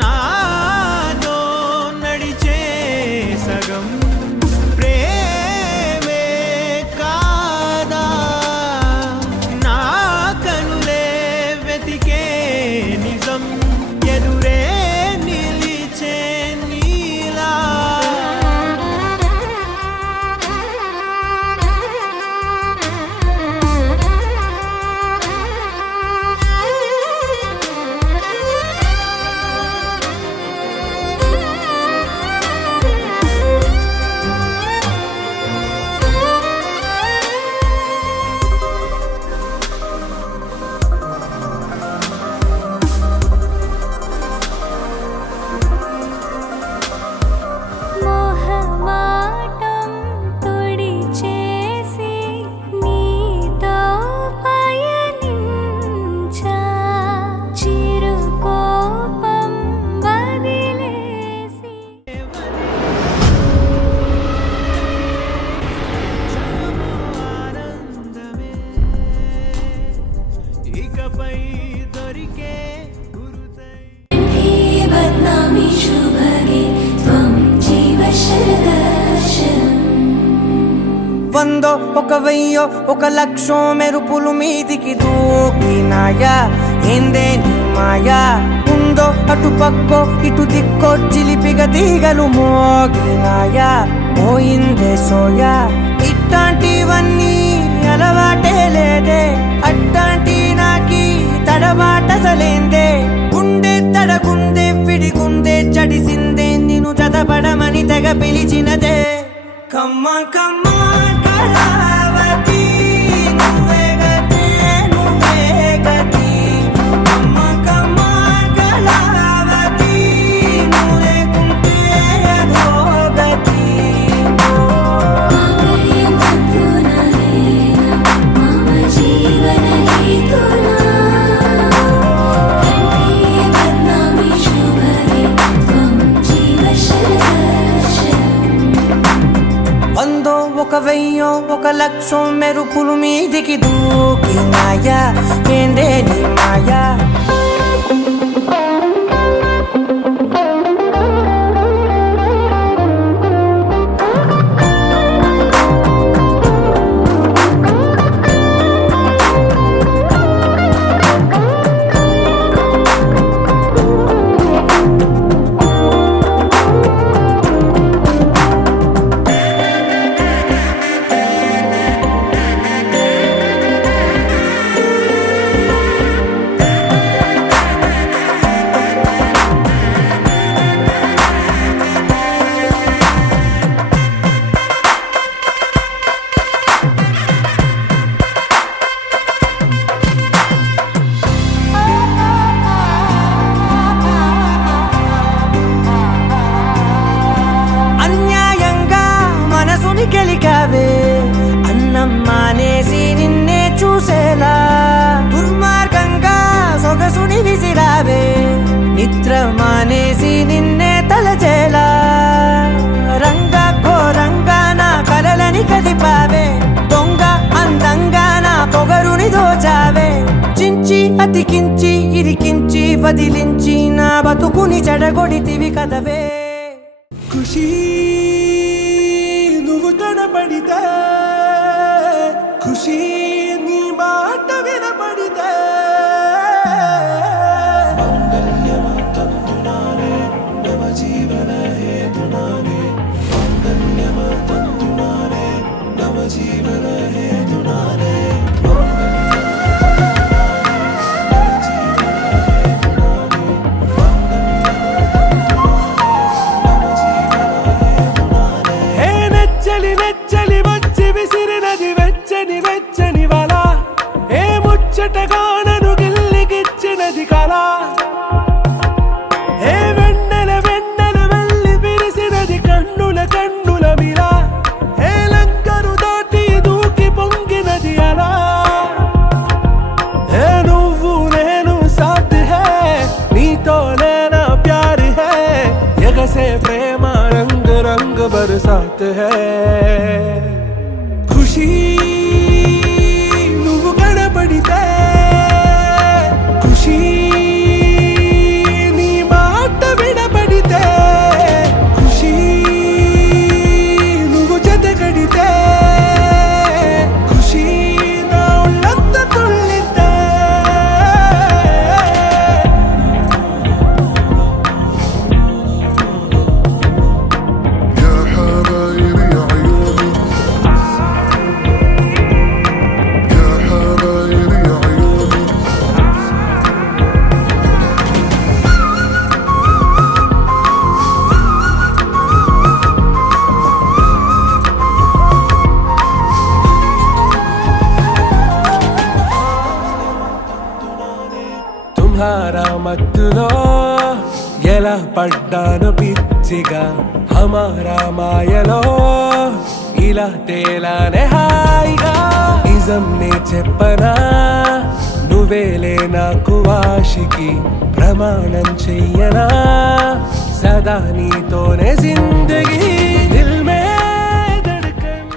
నాతో నడిచే సగం ప్రేమే కాదా నా కనులే వెతికే నిజం ఎదురే నిలిచే నీలా మోహమాటం తుడిచేసి నీతో పయనించా చిరుకోపం వదిలేసి ఆనందమే ఇకపై దొరికే గురుతై బద్నామి శుభగే త్వం జీవ శరదర్శనం వందో ఒక వెయ్యో ఒక లక్షో మెరుపులు మీదికి దూకినాయా ఏందే నీ మాయా ఉందో అటు పక్కో ఇటు దిక్కో చిలిపిగా తీగలు మోగినాయా పోయిందే సోయా ఇట్లాంటివన్నీ అలవాటే లేదే అట్లాంటి నాకి తడబాటసలేందే గుండె తడగుందే విడిగుందే చడిసిందే నిన్ను చదపడమని తెగ పిలిచినదే కమ్మ కమ్మ కళావతి నువ్వే గతే నువ్వే గతి కమ్మ కమ్మ కళావతి నువ్వు లేకుంటే అధోగతి ఆగయం తంతునలేన మమ జీవన హేతునా కంఠే బద్నామి శుభగే త్వం జీవ శరదర్శనం వందో ఒక వెయ్యో ఒక లక్షో మెరుపులు మీదికి దూకినాయా ఏందే నీ మాయా అన్యాయంగా మనసుని గెలికావే అన్నం మానేసి నిన్నే చూసేలా దుర్మార్గంగా సొగసుని విసిరావే నిద్ర మానేసి నిన్నే తలచేలా రంగా ఘోరంగా నా కలలని కదిపావే దొంగ అందంగా నా పొగరుని దోచావే చించి అతికించి ఇరికించి వదిలించి నా బతుకుని చెడగొడితివి కదవే ఖుషి నువ్వు కనపడితే ఖుషి నీ మాట వినపడితే హే నెచ్చలి నెచ్చలి వచ్చి విసిరినది వెచ్చని వెచ్చని వల ఏ ముచ్చటగా నన్ను గిల్లిగిచ్చినది కళ ఏ వెన్నెల వెన్నెల వెళ్ళి విరిసినది కన్నుల కన్నుల మిలా ఏ లంకరు దాటి దూకి పొంగినది అలా ఏ నువ్వు నేను సాథ్ హే నీతోనే నా ప్యార్ హే ఎగసే ప్రేమ రంగ్ రంగ్ బరసాత్ హే ఖుషి నువ్వు కనపడితే ఖుషి నీ మాట ఎలా పడ్డాను పిచ్చిగా హమారా మాయలో ఇలా తేలానే హాయిగా నిజం నే చెప్పనా నువ్వేలే నాకు ఆశికి ప్రమాణం చెయ్యనా సదా నీతోనే జిందగీ దిల్ మే ధడ్కన్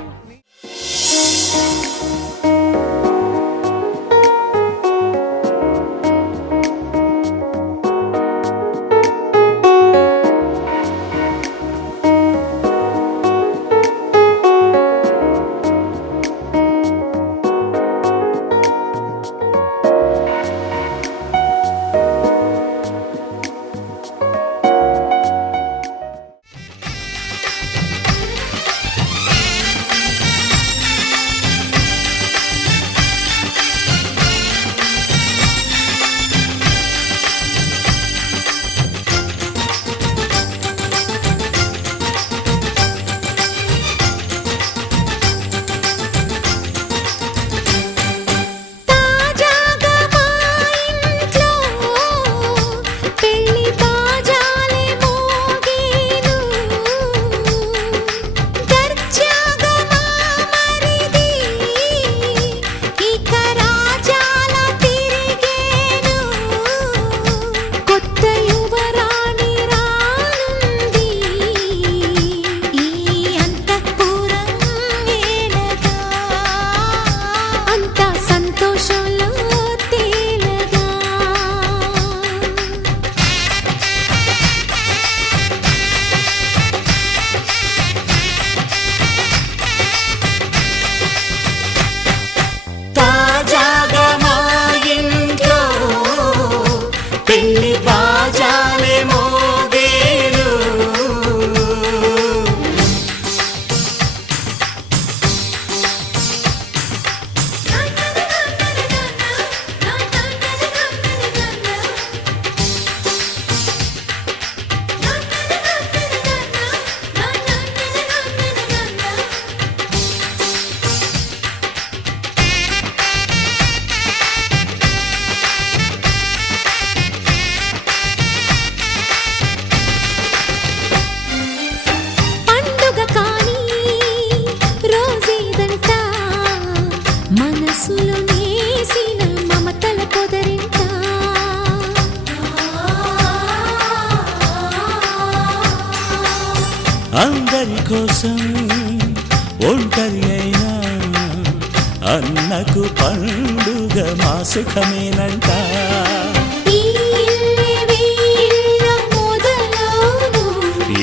అందరి కోసం ఒంటరి అయినా అన్నకు పండుగ మా సుఖమేనంట.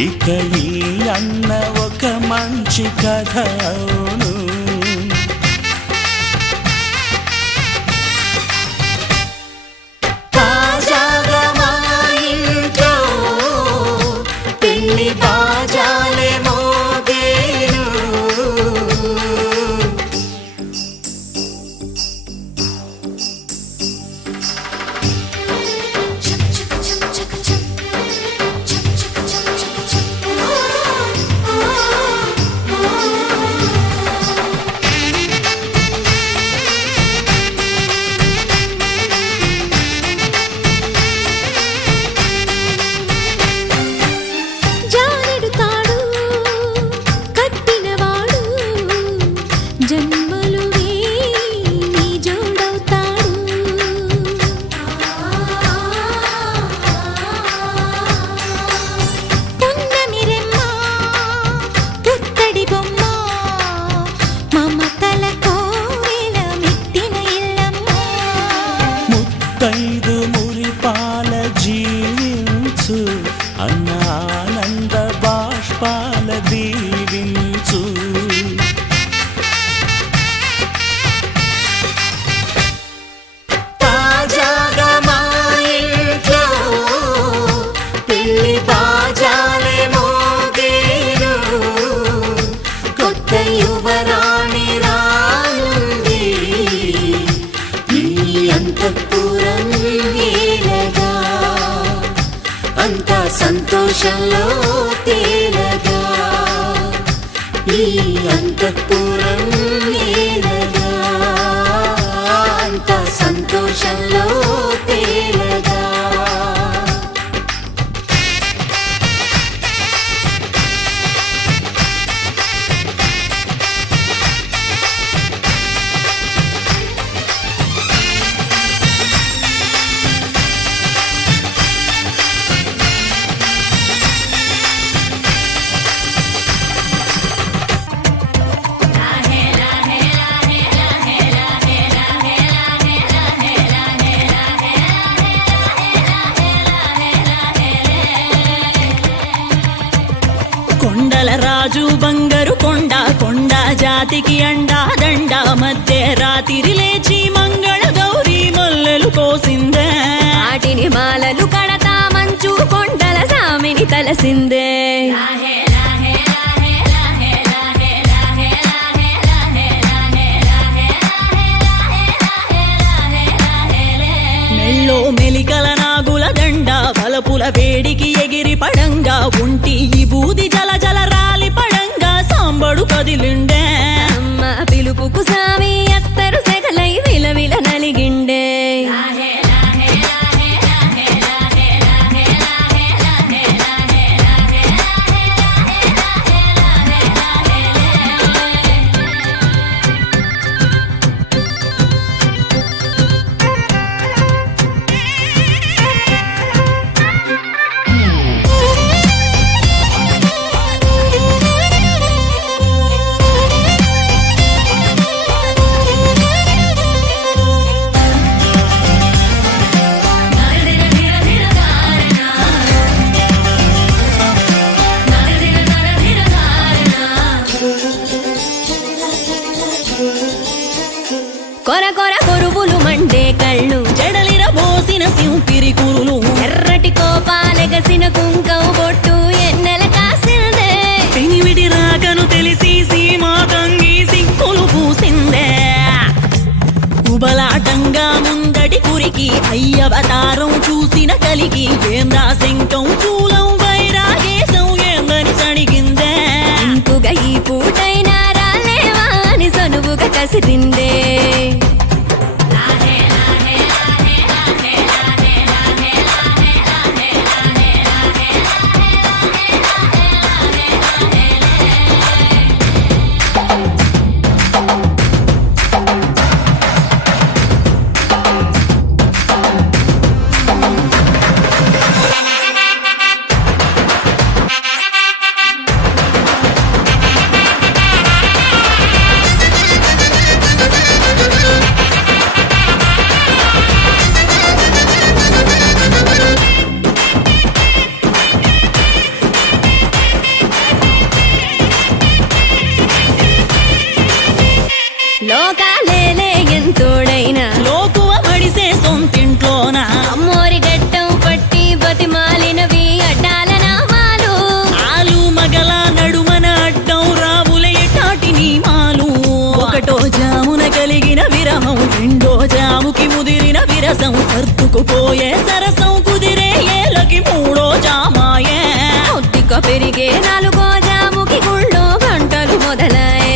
ఇక ఈ అన్న ఒక మంచి కథ అవును. తాజాగా మా ఇంట్లో పెళ్లి బాజాలే మోగేను. ముత్తైదు మురిపాల జీవించు అన్న ఆనంద బాష్పాల దీవించు. తాజాగా మా ఇంట్లో పెళ్లి బాజాలే మోగేను. కొత్త యువరాణి రానుంది ఈ అంతఃపురం ఏలగా. అంతా సంతోషంలో తేలగా ఈ అంతఃపురం ఏలగా. అంతా సంతోషంలో తేలగా. కొండల రాజు బంగారు కొండ కొండ జాతికి అండా దండ మధ్య రాత్రి లేచి మంగళ గౌరీ మల్లెలు కోసిందే వాటిని మాలలు కడతా మంచు కొండల సామిని తలసిందే మెల్లో మెలికల నాగుల దండ బలపుల వేడికి ఎగిరి పడంగా ఉంటి ఈ బూది జల జల రాలి పడంగా సాంబడు కదిలిండే అమ్మ పిలుపుకు సామి అత్తరు సెగలై విలవిల నలిగిండే కొర కొర కొరువులు మండే కళ్ళు జడలిర బోసిన సింపిరి కురులు ఎర్రటి కోపాలెగసిన కుంకం బొట్టు ఎన్నెల కాసిందే పెనివిడి రాకను తెలిసి సీమా తంగి సిక్కులు పూసిందే ఉబలాటంగా ముందటి కురికి అయ్యవతారం చూసిన కలిగి ఏందా శంకం చూలం వైరాగేశం ఏందని సణిగిందే ఇంకుగా ఈ పూటైనా రాలేవా అని సనువుగా కసిరిందే లోకాలేలే ఎంతోడైనా లోకువ మడిసే సొంతింట్లోన అమ్మోరి గట్టం పట్టి బతిమాలినవి అడ్డాల నామాలు ఆలు మగల నడుమన అడ్డం రావుల ఎటాటి నీమాలు ఒకటో జామున కలిగిన విరహం రెండో జాముకి ముదిరిన విరసం సర్దుకుపోయే సరసం కుదిరే ఏలకి మూడో జామాయే ఒత్తిక పెరిగే నాలుగో జాముకి గుళ్ళో గంటలు మొదలయ్యే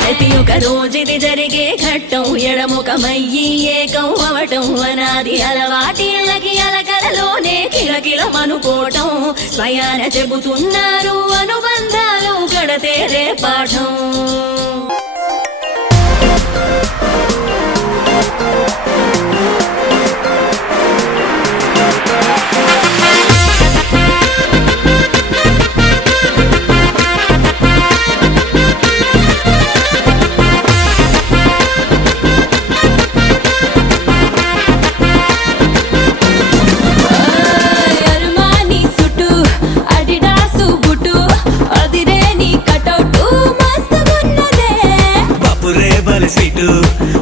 ప్రతి ఒక్క రోజుది జరిగే ఘట్టం ఎడముఖమయ్యి ఏకం అవటం అనాది అలవాటిళ్ళకి అలకలలోనే కిలకిలమనుకోవటం స్వయాన చెబుతున్నారు అనుబంధాలు గడతేరే పాఠం అరుమాని సుటు అడిడాసు బుటు అదిరే నీ కటౌటు మస్తుగున్నదే బాపురే బలి స్వీటు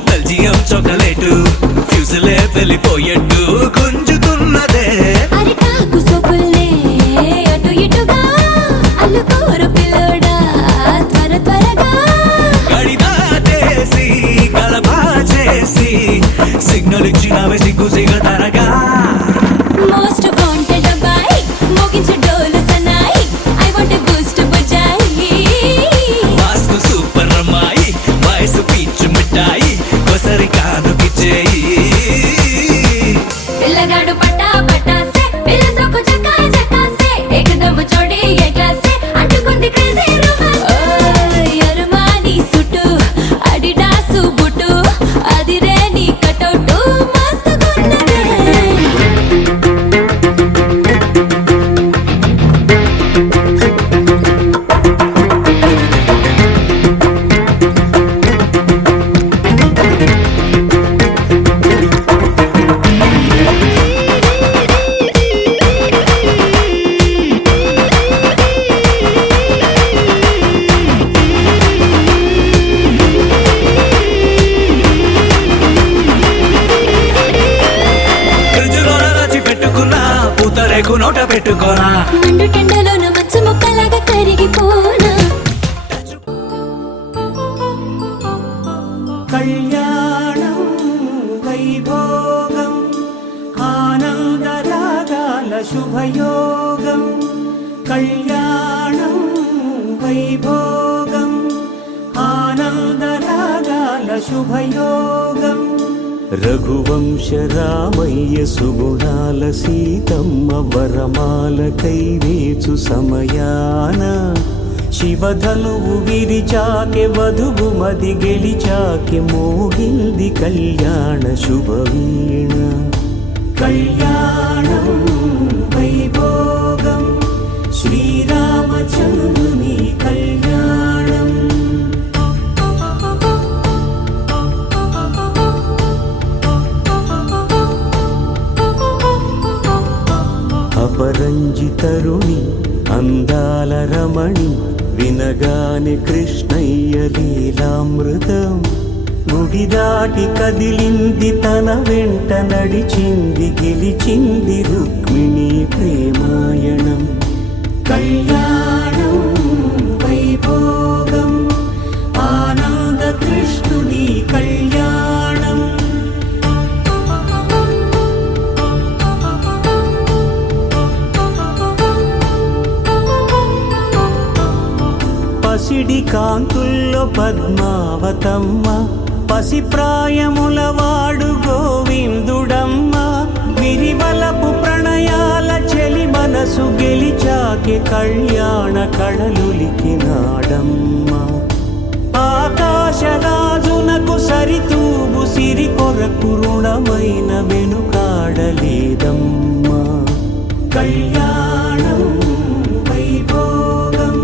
బెల్జియం చాక్లెట్ ఫ్యూజులే వెళ్ళిపోయేట్టు గుంజుతున్నదే అరిటాకు సొప్పుల్నే అటు ఇటుగా అల్లుకోరు పిల్లోడా త్వర త్వరగా గడిదాటేసి గలబా చేసి సిగ్నల్ ఇచ్చినవే సిగ్గు సిగతరగా మోస్ట్ వాంటెడ్ అబ్బాయి మోగించే డోలు సన్నాయి ఐ వాంట్ బూస్ట్ బజాయి వాస్తు సూపర్ అమ్మాయి వయసు పీచు మిఠాయి కొసరి కానుకి చేయి పిల్లగాడు పట్టా పట్టాసే పిల్ల సొక్కు చక్కా చక్కాసే ఏకదమ్ చోడి ఏ క్లాసే అంటుకుంది క్రేజీ రొమాన్స్ అరుమాని సుటు అడిడాసు బుటు అదిరే నీ కటౌటు మస్తుగున్నదే రేకు నోట పెట్టుకోనా మండు టెండలోన మంచు మొక్కలాగా కరిగిపోనా కళ్యాణం వైభోగం ఆనందరాగాల శుభయోగం కళ్యాణం వైభోగం ఆనందరాగాల శుభయోగం రఘువంశ రామయ్య సుగుణాల సీతమ్మ వరమాల కైవేచు సమయాన శివధనువు విరిచాకె వధువు మది గెలిచాకె మోగింది కళ్యాణ శుభవీణ కళ్యాణం వైభోగం శ్రీరామచంద్రుని కళ్యాణం అపరంజి తరుణి అందాల రమణి వినగాని కృష్ణయ్య లీలామృతం గుడి దాటి కదిలింది తన వెంట నడిచింది గెలిచింది రుక్మిణి ప్రేమాయణం కళ్యాణం వైభోగం ఆనంద కృష్ణుని కళ్యాణం పసిడి కాంతుల్లో పద్మావతమ్మ పసిప్రాయముల వాడు గోవిందుడమ్మ విరివలపు ప్రణయాల చెలి మనసు గెలిచాకే కళ్యాణ కళలులికినాడమ్మ ఆకాశరాజునకు సరితూబు సిరి కొరకు రుణమైన వెనుకాడలేదమ్మ కళ్యాణం వైభోగం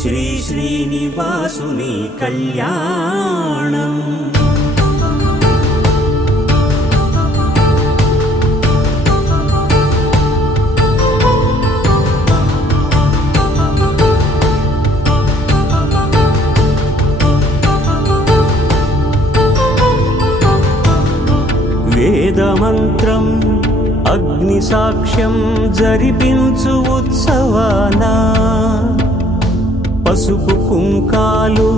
శ్రీ శ్రీనివాసుని కళ్యాణం వేదమంత్రం అగ్ని సాక్ష్యం జరిపించు ఉత్సవానా పసుపు కుంకాలు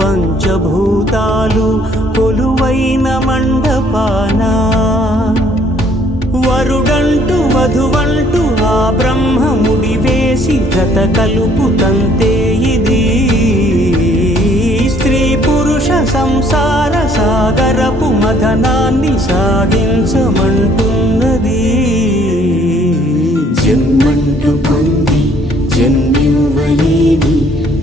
పంచభూతాలు కొలువైన మండపాన వరుడంటూ వధువంటూ ఆ బ్రహ్మముడి వేసి గత కలుపు తంతే ఇది స్త్రీ పురుష సంసార సాగరపు మదనాన్ని సాగించమంటున్నది జన్మంటూ పొంది జన్మివ్వలేని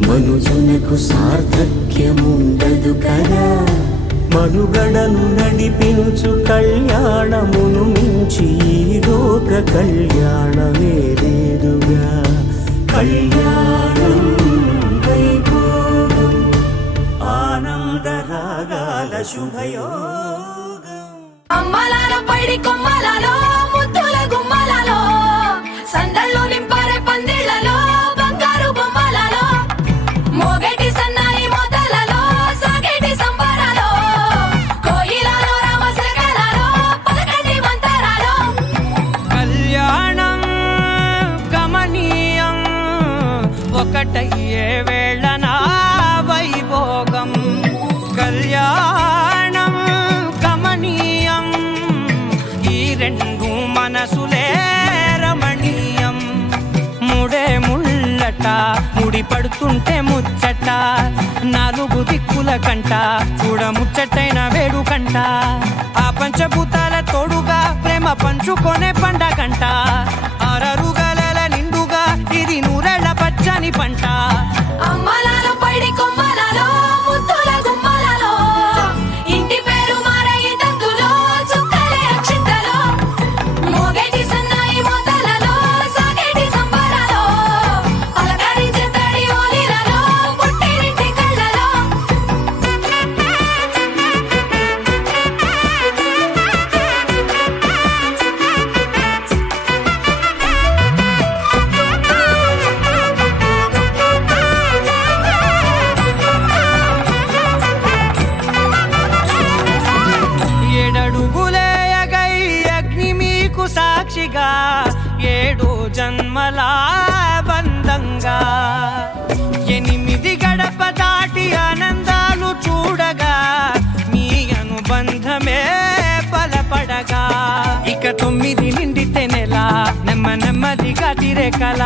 మనుజునకు సార్థక్యముండదు కదా మనుగడను నడిపించు కళ్యాణమును మించి ఈ లోక కళ్యాణమే లేదుగా కళ్యాణం వైభోగం ఆనందరాగాల శుభయోగం అమ్మలాలో పైడి కొమ్మలాలో ముద్దుల గుమ్మలాలో సందళ్ళు నింపారే పందిళ్లలో బంగారు బొమ్మలలో మోగేటి సన్నాయి మోతలలో సాగేటి సంబరాలో కోయిలలో రామశకలలో పలకటి మంతరాలో కళ్యాణం గమనీయం ఒకటయ్యే వేళనా వైభోగం కళ్యాణం గమనీయం ఈ రెండు మనసులే రమణీయం ముడే ముళ్ళట ముడి పడుతుంటే ముచ్చట నాలుగు దిక్కుల కంట చూడ ముచ్చటైన వేడుకంట ఆ పంచభూతాల తోడుగా ప్రేమ పంచుకొనే పండగంట ఆరరుగల నిండుగా ఇది నూరెళ్ళ పచ్చని పంట అమ్మలాలో పైడి కొమ్మలాలో ముద్దుల గుమ్మలలో ఇంటి పేరు మారయి తందులో చుక్కలే అక్షింతలో మోగేటి సన్నాయి మోతలలో సాగేటి సంబరాలో పలకరించే తడి ఓలిలలో పుట్టినింటి కళ్ళలో ఏడడుగులే అగై అగ్ని మీకు సాక్షిగా ఏడు జన్మల బంధంగా 8 గడప దాటి ఆనందాలు చూడగా మీ అనుబంధమే బలపడగా ఇక 9 నిండితే నెల నెమ్మదిగా తిరే కల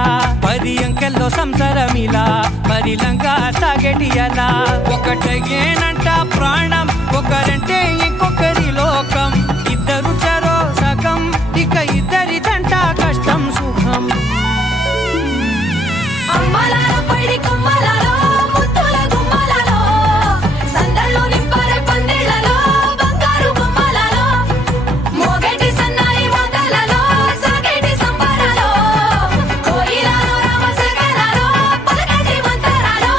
10 అంకెల్లో సంసారమిలా పరిలంగా సాగేటియలా ఒకటేనంట ప్రాణం ఒకరంటే ఇంకొకరి లోకం ఇద్దరు చరో సగం ఇక ఇద్దరిదంట కష్టం సుఖం అమ్మలాలో పడి కొమ్మలాలో ముత్తుల గుమ్మలాలో సందళ్ళు నింపరే పందిళ్ళలో బంగారు బొమ్మలాలో మోగేటి సన్నాయి మొదలలో సాగేటి సంబరాలో కోయిలాలో రామశకరాలో పలకటి మంతరాలో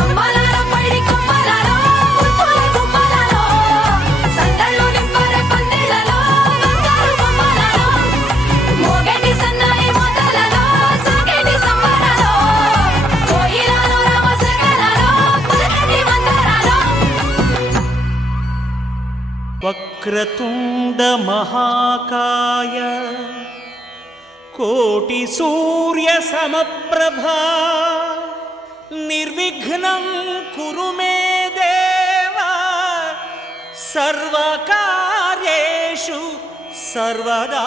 అమ్మలాలో పడి కొమ్మలాలో ముత్తుల గుమ్మలాలో సందళ్ళు నింపరే పందిళ్ళలో బంగారు బొమ్మలాలో మోగేటి సన్నాయి మొదలలో సాగేటి సంబరాలో కోయిలాలో రామశకరాలో పలకటి మంతరాలో వక్రతుండ మహాకాయ కోటి సూర్య సమప్రభా నిర్విఘ్నం కురు మే దేవా సర్వకార్యేషు సర్వదా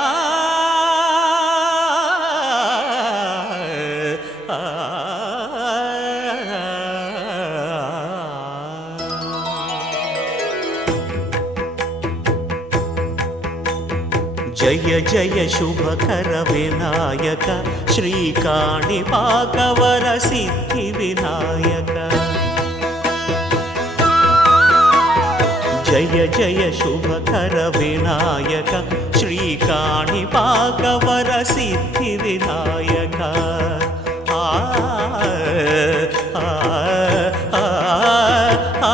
జయ జయ శుభకర వినాయక శ్రీకాణిపాకవర సిద్ధి వినాయక జయ జయ శుభకర వినాయక శ్రీకాణిపాకవర సిద్ధి వినాయక ఆ ఆ ఆ ఆ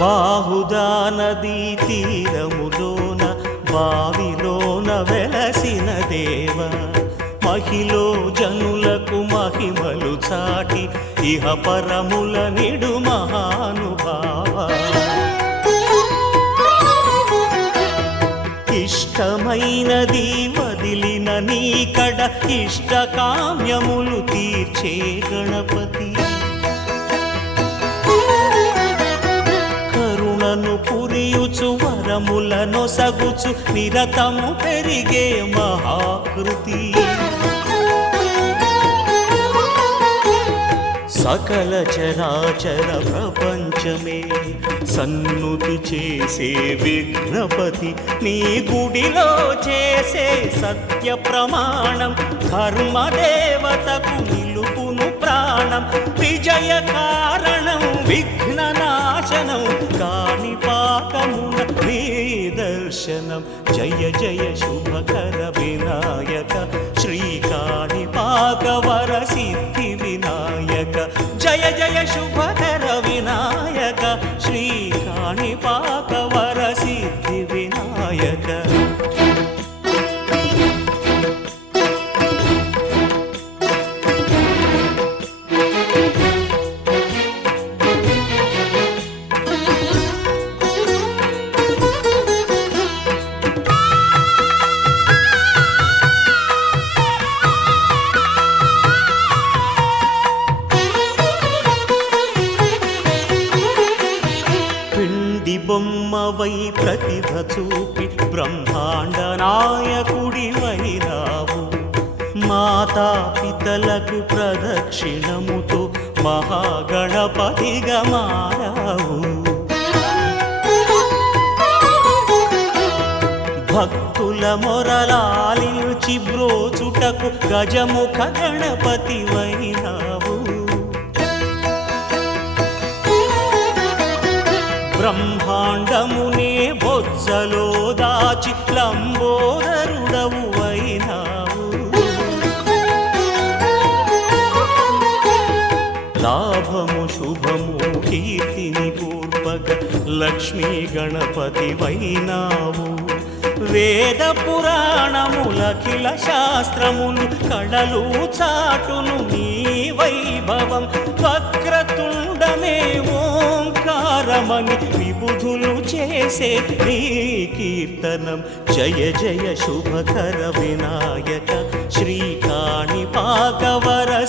బాహుదా నదీ తీరములోన బావిలోన వెలసిన దేవ మహిలో జనులకు మహిమలు చాటి ఇహ పరముల నిడు మహానుభావ ఇష్టమైనది వదిలిన నీకడ ఇష్టకామ్యములు తీర్చే గణపతి కరుణను పురియుచు వరములను సగుచు నిరతము పెరిగే మహాకృతి సకల చరాచర ప్రపంచమే సన్నుతి చేసే విఘ్నపతి నీ గుడిలో చేసే సత్య ప్రమాణం ధర్మదేవతకు నిలుపును ప్రాణం విజయ కారణం విఘ్న నాశనం కాణిపాకమున నీ దర్శనం జయ జయ శుభకర వినాయక శ్రీకాణిపాకవర సిద్ధి వినాయక జయ జయ శుభకర వినాయక శ్రీకాణిపాకవర సిద్ధి వినాయక బొమ్మవై ప్రతిభ చూపి బ్రహ్మాండ నాయకుడివైనావు మాతా పితలకు ప్రదక్షిణముతో మహాగణపతిగా మారావు భక్తుల మొరలాలించి బ్రోచుటకు గజముఖ గణపతివైనావు బ్రహ్మాండమునే బొజ్జలో దాచి లంబోదరుడవు అయినావు లాభము శుభము కీర్తిని కూర్పగ లక్ష్మీ గణపతి వైనావు వేద పురాణములఖిల శాస్త్రములు కళలు చాటును నీ వైభవం వక్రతుండమే ఓంకారమని విబుధులు చేసే నీ కీర్తనం జయ జయ శుభకర వినాయక శ్రీకాణిపాకవర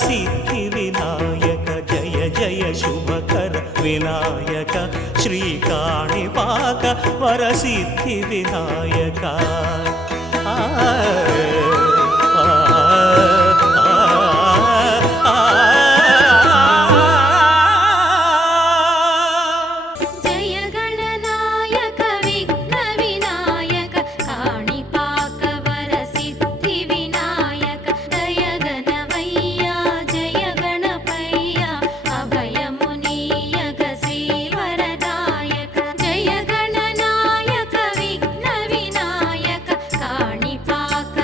సిద్ధి వినాయక జయ జయ శుభకర వినాయక శ్రీకాణిపాక వరసిద్ధి వినాయక జయ గణనాయక విఘ్న వినాయక కాణిపాక వర సిద్ధి వినాయక జయ గణవయ్య జయ గణపయ్య అభయమునీయక శ్రీవరదాయక జయ గణనాయక విఘ్న వినాయక కాణిపాక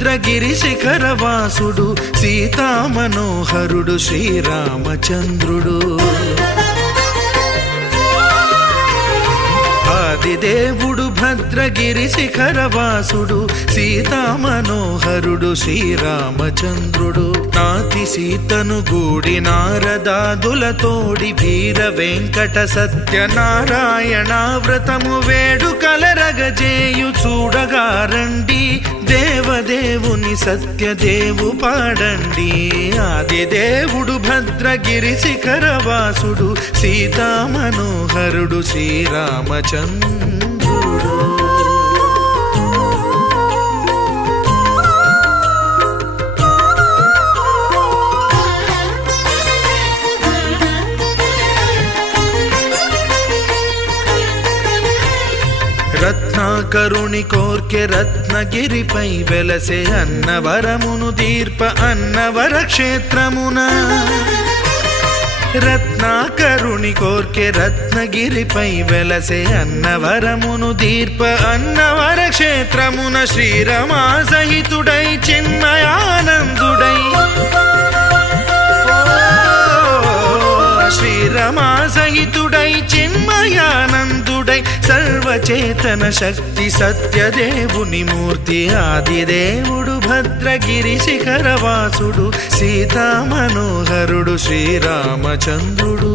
భద్రగిరి శిఖరవాసుడు సీతామనోహరుడు శ్రీరామచంద్రుడు ఆదిదేవుడు భద్రగిరి శిఖరవాసుడు సీతామనోహరుడు శ్రీరామచంద్రుడు నాతి సీతను గూడి నారదాదులతోడి వీర వెంకట సత్యనారాయణ వ్రతము వేడుకలరగజేయు చూడగా రండి దేవదేవుని సత్యదేవు పాడండి ఆదిదేవుడు భద్రగిరి శిఖరవాసుడు సీతామనోహరుడు శ్రీరామచంద్రుడు రత్నాకరుని కోర్కె రత్నగిరిపై వెలసే అన్నవరమును దీర్ప అన్నవర క్షేత్రమున రత్నాకరుని కోర్కె రత్నగిరిపై వెలసే అన్నవరమును దీర్ప అన్నవర క్షేత్రమున శ్రీరమా సహితుడై చిన్మయానందుడై శ్రీరమా సహితుడై చిన్మయానందుడై సర్వచేతన శక్తి సత్యదేవుని మూర్తి ఆదిదేవుడు భద్రగిరి శిఖరవాసుడు సీతామనోహరుడు శ్రీరామచంద్రుడు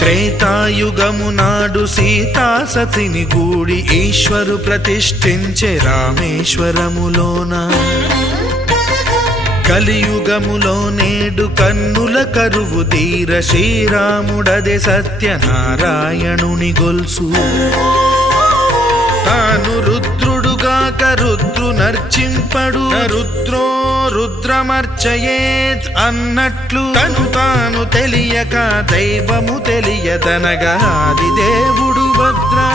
త్రేతాయుగము నాడు సీతా సతిని గూడి ఈశ్వరు ప్రతిష్ఠించే రామేశ్వరములోన కలియుగములో నేడు కన్నుల కరువు తీర శ్రీరాముడదే సత్యనారాయణుని గొల్సు తాను రుద్రుడుగాక రుద్రు నర్చింపడు రుద్రో రుద్రమర్చయేత్ అన్నట్లు తను తాను తెలియక దైవము తెలియదనగా ఆదిదేవుడు భద్రా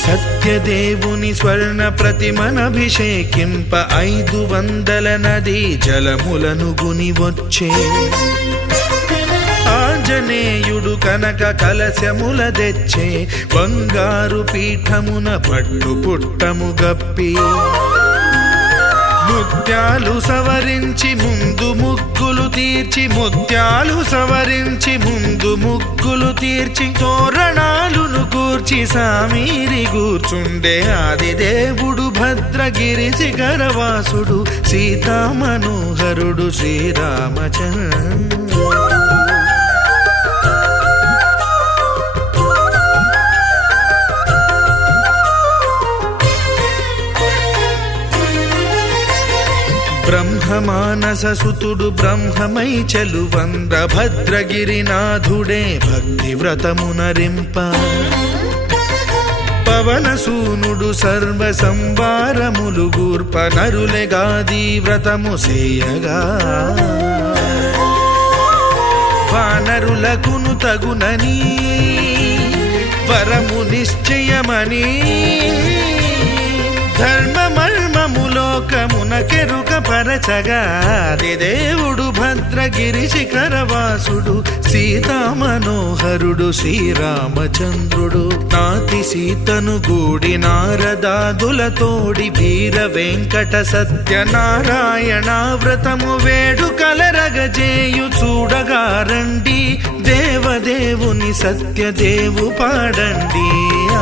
సత్యదేవుని స్వర్ణ ప్రతిమనభిషేకింప 500 నదీ జలములను గుని వచ్చే ఆంజనేయుడు కనక కలశముల తెచ్చే బంగారు పీఠమున పట్టు పుట్టము గప్పి ముత్యాలు సవరించి ముందు ముగ్గులు తీర్చి ముత్యాలు సవరించి ముందు ముగ్గులు తీర్చి తోరణాలును కూర్చి సామీరి కూర్చుండే ఆదిదేవుడు భద్రగిరి శిఖరవాసుడు సీతామనోహరుడు శ్రీరామచంద్రుడు బ్రహ్మమానస సుతుడు బ్రహ్మమై చెలువంద భద్రగిరినాథుడే భక్తి వ్రతమునరింప పవనసూనుడు సర్వ సంవారములు గూర్ప నరులెగాది వ్రతము సేయగా వానరులకును తగునని వరము నిశ్చయమని ధర్మమర్మములోకమునకెరుక పరచగా దేవుడు భద్రగిరి శిఖరవాసుడు సీతామనోహరుడు శ్రీరామచంద్రుడు నాతి సీతను గూడి నారదాదులతోడి వీర వెంకట సత్యనారాయణ వ్రతము వేడుకలరగజేయు చూడగా రండి దేవదేవుని సత్యదేవు పాడండి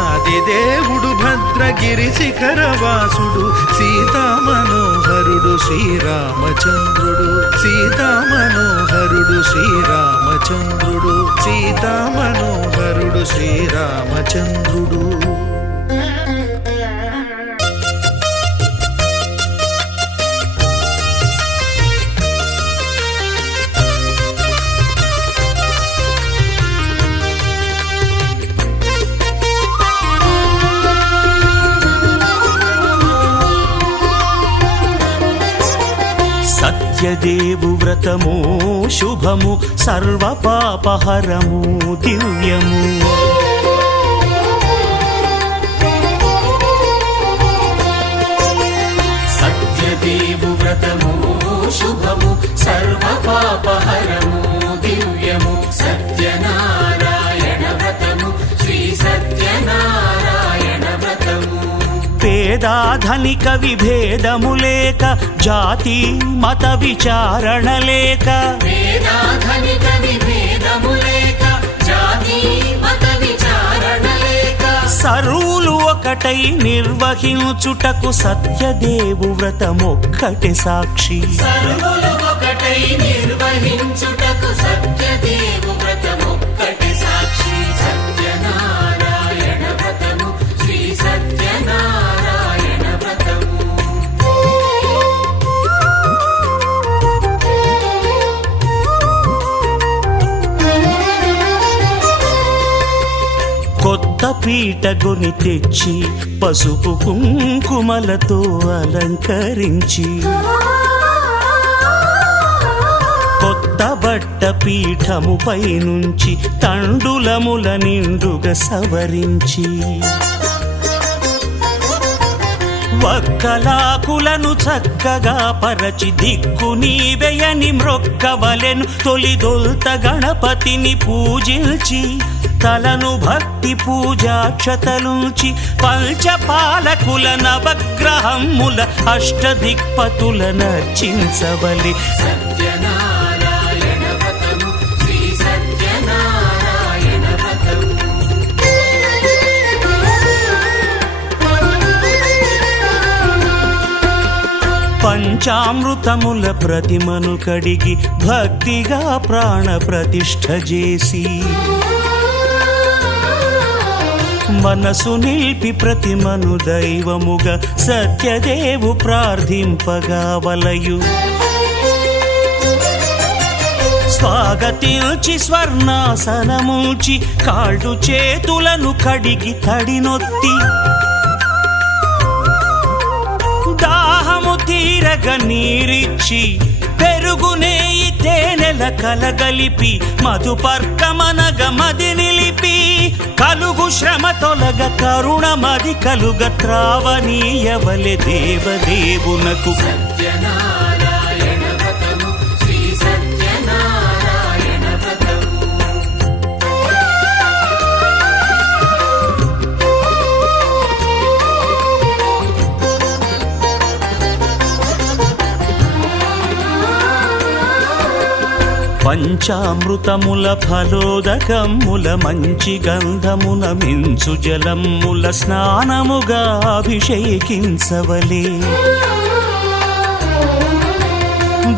ఆదిదేవుడు భద్రగిరి శిఖరవాసుడు సీతామనోహరుడు శ్రీరామచంద్రుడు సీతామనోహరుడు శ్రీరామచంద్రుడు సీతామనోహరుడు శ్రీరామచంద్రుడు సత్యదేవు వ్రతము శుభము సర్వపాపహరము దివ్యము. సత్యదేవు వ్రతము శుభము సర్వపాపహరము దివ్యము. సత్యనారాయణ వ్రతము శ్రీ సత్యనారాయణ వ్రతము. పేదాధనిక విభేదము లేక జాతి మత విచారణ లేక వేదాధనిక విభేదము లేక జాతి మత విచారణ లేక సర్వులు ఒకటై నిర్వహించుటకు సత్యదేవు వ్రతమొక్కటి సాక్షి. సర్వులు ఒకటై నిర్వహించుటకు సత్యదేవు వ్రతమొక్కటి సాక్షి. సత్యనారాయణ వ్రతము శ్రీ సత్యనారాయణ వ్రతము. కొత్త పీటగొని తెచ్చి పసుపు కుంకుమలతో అలంకరించి కొత్త బట్ట పీఠముపై నుంచి తండులముల నిండుగా సవరించి వక్కలాకులను చక్కగా పరచి దిక్కు నీవెయని మ్రొక్కవలెను. తొలిదొల్త గణపతిని పూజించి తలను భక్తి పూజాక్షతలుంచి పంచపాలకుల నవగ్రహముల అష్టదిక్పతుల నర్చించవలి. సత్యనారాయణ వ్రతము శ్రీ సత్యనారాయణ వ్రతము. పంచామృతముల ప్రతిమను కడిగి భక్తిగా ప్రాణ ప్రతిష్ఠ చేసి మనసు నిలిపి ప్రతిమను దైవముగా సత్యదేవు ప్రార్థింపగా వలయు. స్వాగతించి స్వర్ణాసనముంచి కాళ్ళు చేతులను కడిగి తడినొత్తి దాహము తీరగ నీరిచ్చి పెరుగు నేయి తేనెల కలగలిపి మధుపర్కమనగ మది నిలిపి కలుగు శ్రమ తొలగ కరుణ మది కలుగ త్రావనీయవలె దేవదేవునకు. సత్యనారాయణ వ్రతము శ్రీ సత్యనారాయణ వ్రతము. పంచామృతముల ఫలోదకముల మంచి గంధమున మించు జలముల స్నానముగా అభిషేకించవలే.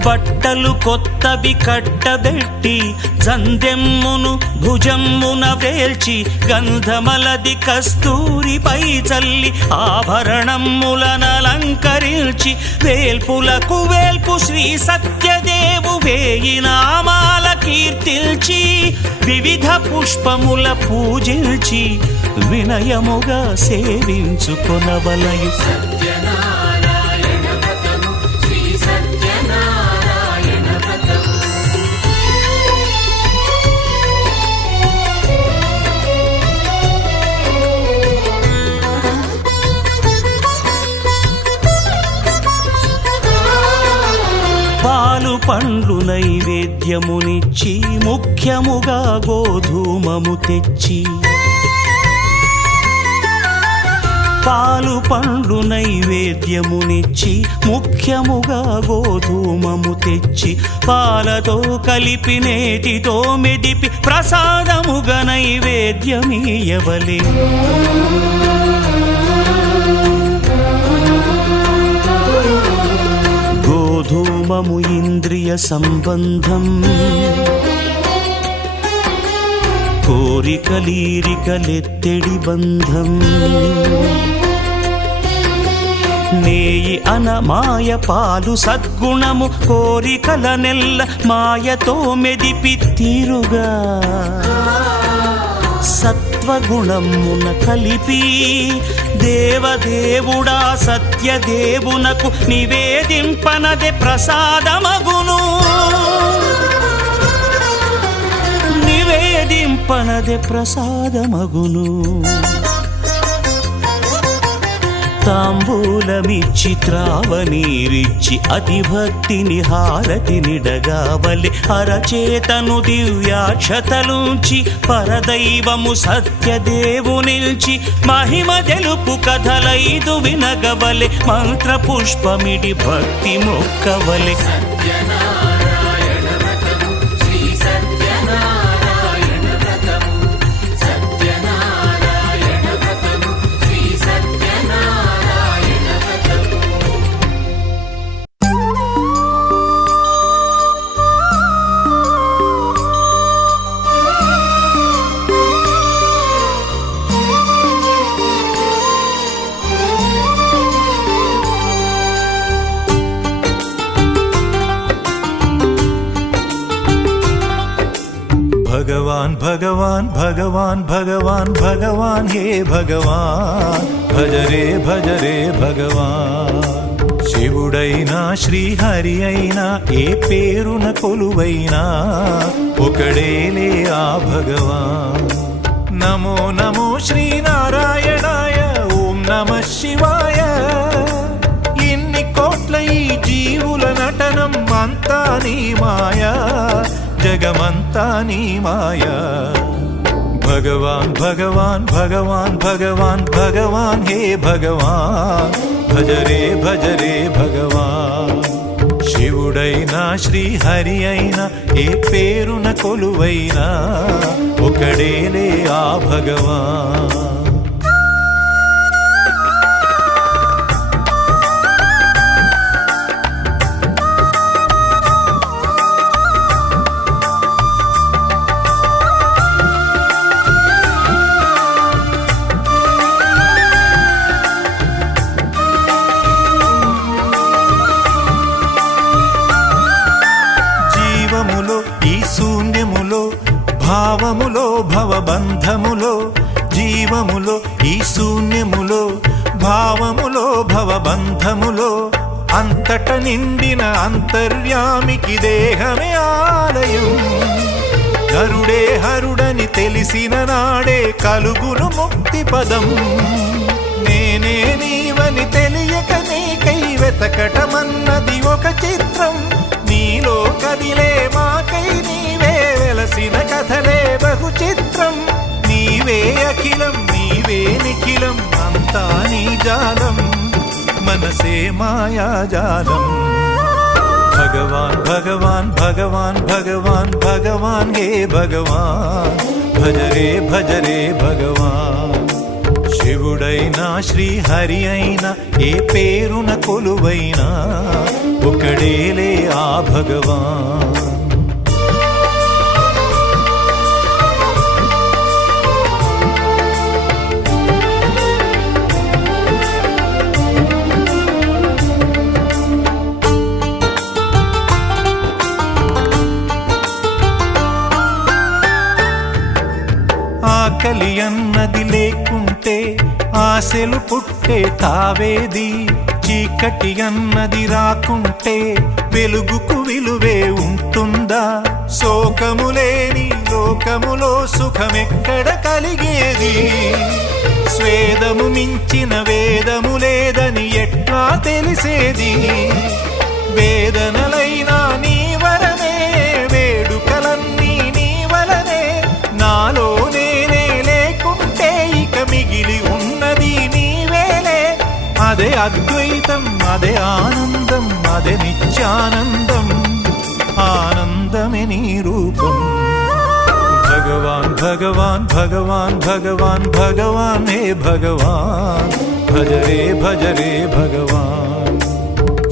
బట్టలు కొత్తవి కట్టబెట్టి జందెమ్మును భుజమ్మున వేల్చి గంధమలది కస్తూరిపై చల్లి ఆభరణములనలంకరించి వేల్పులకు వేల్పు శ్రీ సత్యదేవు వేయి నామాల కీర్తిల్చి వివిధ పుష్పముల పూజించి వినయముగా సేవించుకొనవలయు. సత్యనారాయణ వ్రతము శ్రీ సత్యనారాయణ వ్రతము. పాలు పండ్లు నైవేద్యమునిచ్చి ముఖ్యముగా గోధూమము తెచ్చి పాలు పండ్లు నైవేద్యమునిచ్చి ముఖ్యముగా గోధూమము తెచ్చి పాలతో కలిపి నేతితో మెదిపి ప్రసాదముగా నైవేద్యమీయవలే. గోధూమము ఇంద్రియ సంబంధం కోరికలీరికలెత్తెడి బంధం నేయి అనమాయ పాలు సద్గుణము కోరికల నెల్ల మాయతో మెదిపి తీరుగా సత్వగుణమున కలిపి దేవ దేవదేవుడా సత్యదేవునకు నివేదింపనదే ప్రసాదమగును, నివేదింపనదే ప్రసాదమగును. తాంబూలమిచ్చి త్రావనీరిచ్చి అతిభక్తిని హారతినిడగావలి అరచేతను దివ్యాక్షతలుంచి పరదైవము సత్యదేవునిల్చి మహిమ తెలుపు కథలైదు వినగవలె మంత్రపుష్పమిడి భక్తి మొక్కవలె. సత్యనారాయణ వ్రతము శ్రీ సత్యనారాయణ వ్రతము సత్యనారాయణ వ్రతము శ్రీ సత్యనారాయణ వ్రతము. भगवान भगवान भगवान भगवान भगवान हे भगवान भज रे भगवान. శివుడైనా శ్రీహరి అయినా ఏ పేరున కొలువైనా ఒకడేలే ఆ భగవాన్. నమో నమో శ్రీనారాయణాయ ఓం నమః శివాయ. ఇన్ని కోట్ల ఈ జీవుల నటనం అంతా నీ మాయా, జగమంతా నీ మాయా. భగవాన్ భగవాన్ భగవాన్ భగవాన్ భగవాన్ హే భగవాన్ భజ రే భగవాన్. శివుడైనా శ్రీహరి అయినా ఏ పేరున కొలువైనా ఒకడేలే ఆ భగవాన్. భావములో భవబంధములో జీవములో ఈ శూన్యములో భావములో భవబంధములో అంతట నిండిన అంతర్యామికి దేహమే ఆలయం. హరుడే హరుడని తెలిసిన నాడే కలుగును ముక్తి పదం. నేనే నీవని తెలియక నీకై వెతకటమన్నది ఒక చిత్రం. నీలో కదిలే మాకై నీవే వెలసిన కథలే బహు చిత్రం. నీవే అఖిలం నీవే నిఖిలం అంతా నీ జాలం మనసే మాయాజాలం. భగవాన్ భగవాన్ భగవాన్ భగవాన్ భగవాన్ హే భగవాన్ భజ రే భగవాన్. శివుడైనా శ్రీహరి అయినా ఏ పేరున కొలువైనా ఒకడేలే ఆ భగవాన్. ఆకలి అన్నది లేకుంటే ఆశలు పుట్టే తావేది. చీకటి అన్నది రాకుంటే వెలుగుకు విలువే ఉంటుందా? శోకములేని లోకములో సుఖమెక్కడ కలిగేది? స్వేదము మించిన వేదము లేదని ఎట్లా తెలిసేది? వేదనలైనా నీ వరమే వేడుకలన్నీ నీ వలనే. నాలో నేనే లేకుంటే ఇక మిగిలి ఉన్నది నీవేలే. అదే అద్వైతం అదే ఆనందం అదే నిత్యానందం. ఆనందమే నీ రూపం. భగవాన్ భగవాన్ భగవాన్ భగవాన్ భగవాన్ హే భగవాన్ భజ రే భగవాన్.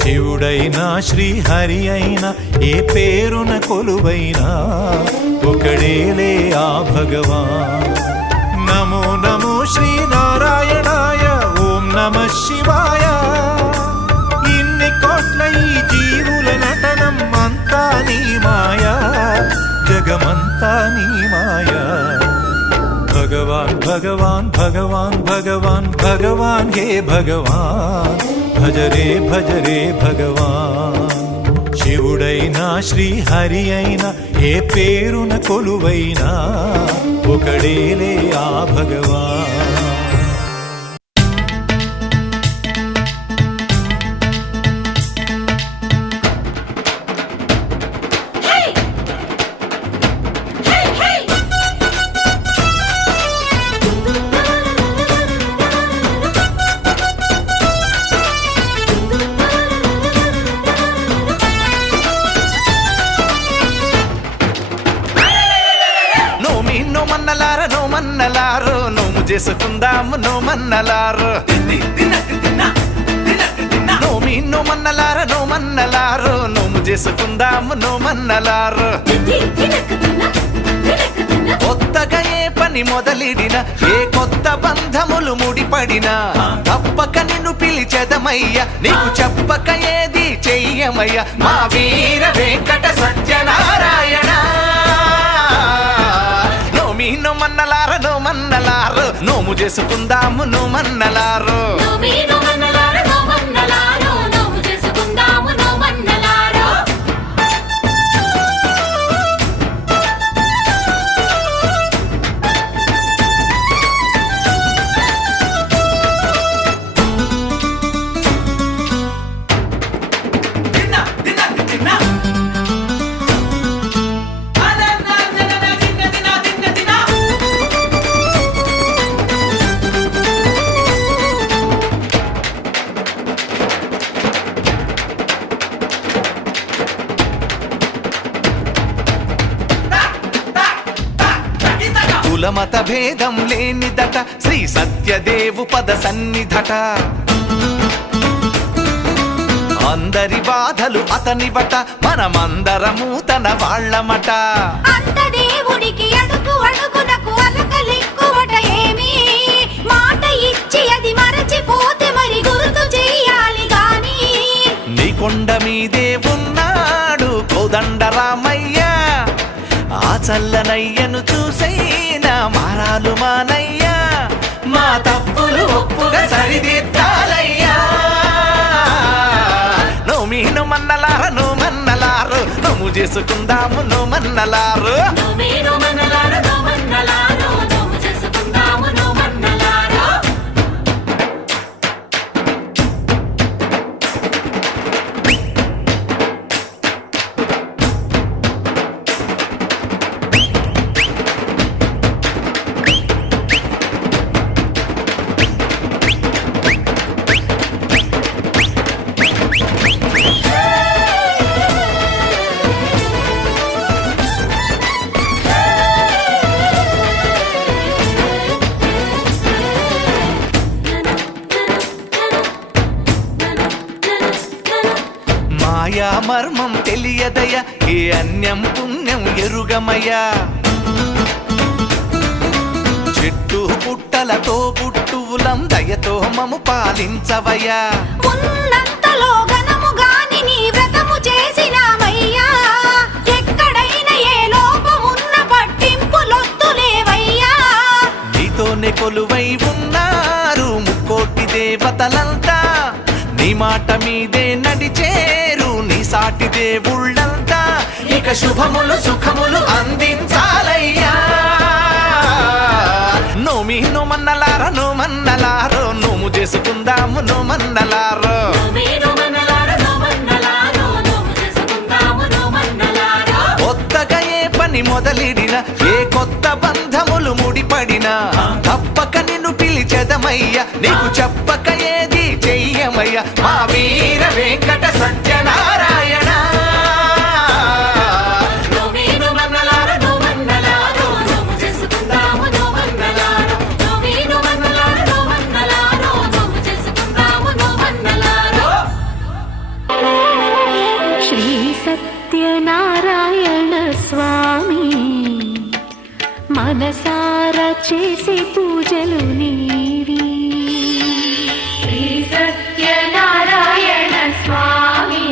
శివుడైనా శ్రీహరి అయినా ఏ పేరున కొలువైనా ఒకడేలే ఆ భగవాన్. నమో నమో శ్రీనారాయణాయ ఓం నమః శివాయ. ఇన్ని కోట్ల ఈ జీవుల నటనం అంతా నీ మాయా, జగమంతా నీ మాయా. భగవాన్ భగవాన్ భగవాన్ భగవాన్ భగవాన్ హే భగవాన్ భజరే భజరే భగవాన్ శివుడైనా శ్రీహరి అయినా ఏ పేరున కొలువైనా ఒకడేలే ఆ భగవాన్. నోమన్నలారో నోము చేసుకుందాము నోమన్నలారో నోమన్నలారో నోము చేసుకుందాము నోమన్నలారో కొత్తగా ఏ పని మొదలిడిన ఏ కొత్త బంధములు ముడిపడినా తప్పక నిన్ను పిలిచెదమయ్యా నీకు చెప్పక ఏది చెయ్యమయ్యా మా వీర వెంకట సత్యనారాయణ. నోమన్నలారో నోము చేసుకుందాము నోమన్నలారో కులమత భేదం లేనిదట శ్రీ సత్యదేవు పద సన్నిధట అందరి బాధలు అతనివట మనమందరము తన వాళ్ళమట. అంత దేవుడికి అడుగు అడుగునకు అలకలిక్కువట ఏమి మాట ఇచ్చి అది మరచిపోతే మరి గుర్తు చెయ్యాలి గాని నీ కొండ మీదే ఉన్నాడు కోదండరామయ్య ఆ చల్లనయ్యను చూసైనా మారాలు మానయ్యా మా తప్పులు ఒప్పుగా సరిదిద్దాలయ్యా. నోమన్నలారో నోము చేసుకుందాము నోమన్నలారో మాయా మర్మం తెలియదయ ఏ అన్యం పుణ్యం ఎరుగమయ్యా చెట్టు పుట్టలతో పుట్టువులం దయతో మము పాలించవయ్యా. ఉన్నంతలో గనము గాని నీ వ్రతము చేసినామయ్యా ఎక్కడైనా ఏ లోపమున్న పట్టింపులొద్దులేవయ్యా. నీతోనే కొలువై ఉన్నారు ముక్కోటి దేవతలంతా నీ మాట మీదే నడిచేరు నీ సాటి దేవుళ్ళంతా ఇక శుభములు సుఖములు అందించాలయ్యా. నోమన్నలారో నోము చేసుకుందాము నోమన్నలారో కొత్తగా ఏ పని మొదలిడిన ఏ కొత్త బంధములు ముడిపడినా తప్పక నిన్ను పిలిచెదమయ్యా నీకు చెప్పక ఏది చెయ్యమయ్యా మా వీర వెంకట సత్యనారాయణ. శ్రీ సత్యనారాయణ స్వామి మనసారా చేసే పూజలు నీవి. శ్రీ సత్యనారాయణ స్వామి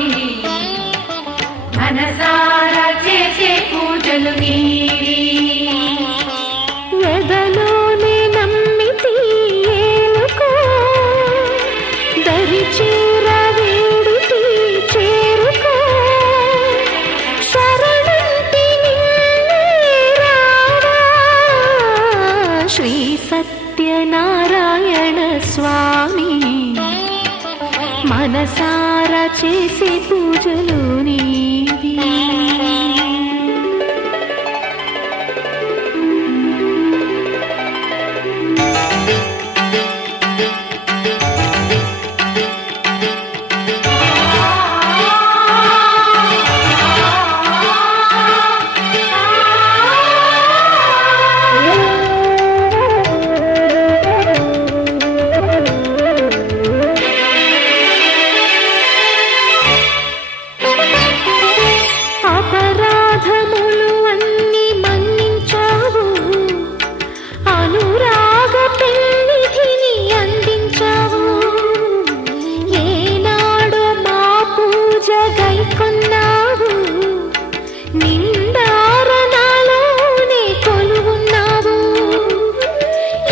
మనసారా చేసే పూజలు నీవి. ఎదలోనే నమ్మ మనసారా చేసే పూజలు నీవి అపరాధములు అన్ని మన్నించావు అనురాగ పెన్నిధిని అందించావు ఏనాడు మా పూజ గైకొన్నావు నిండారనాలోనే కొలువున్నావు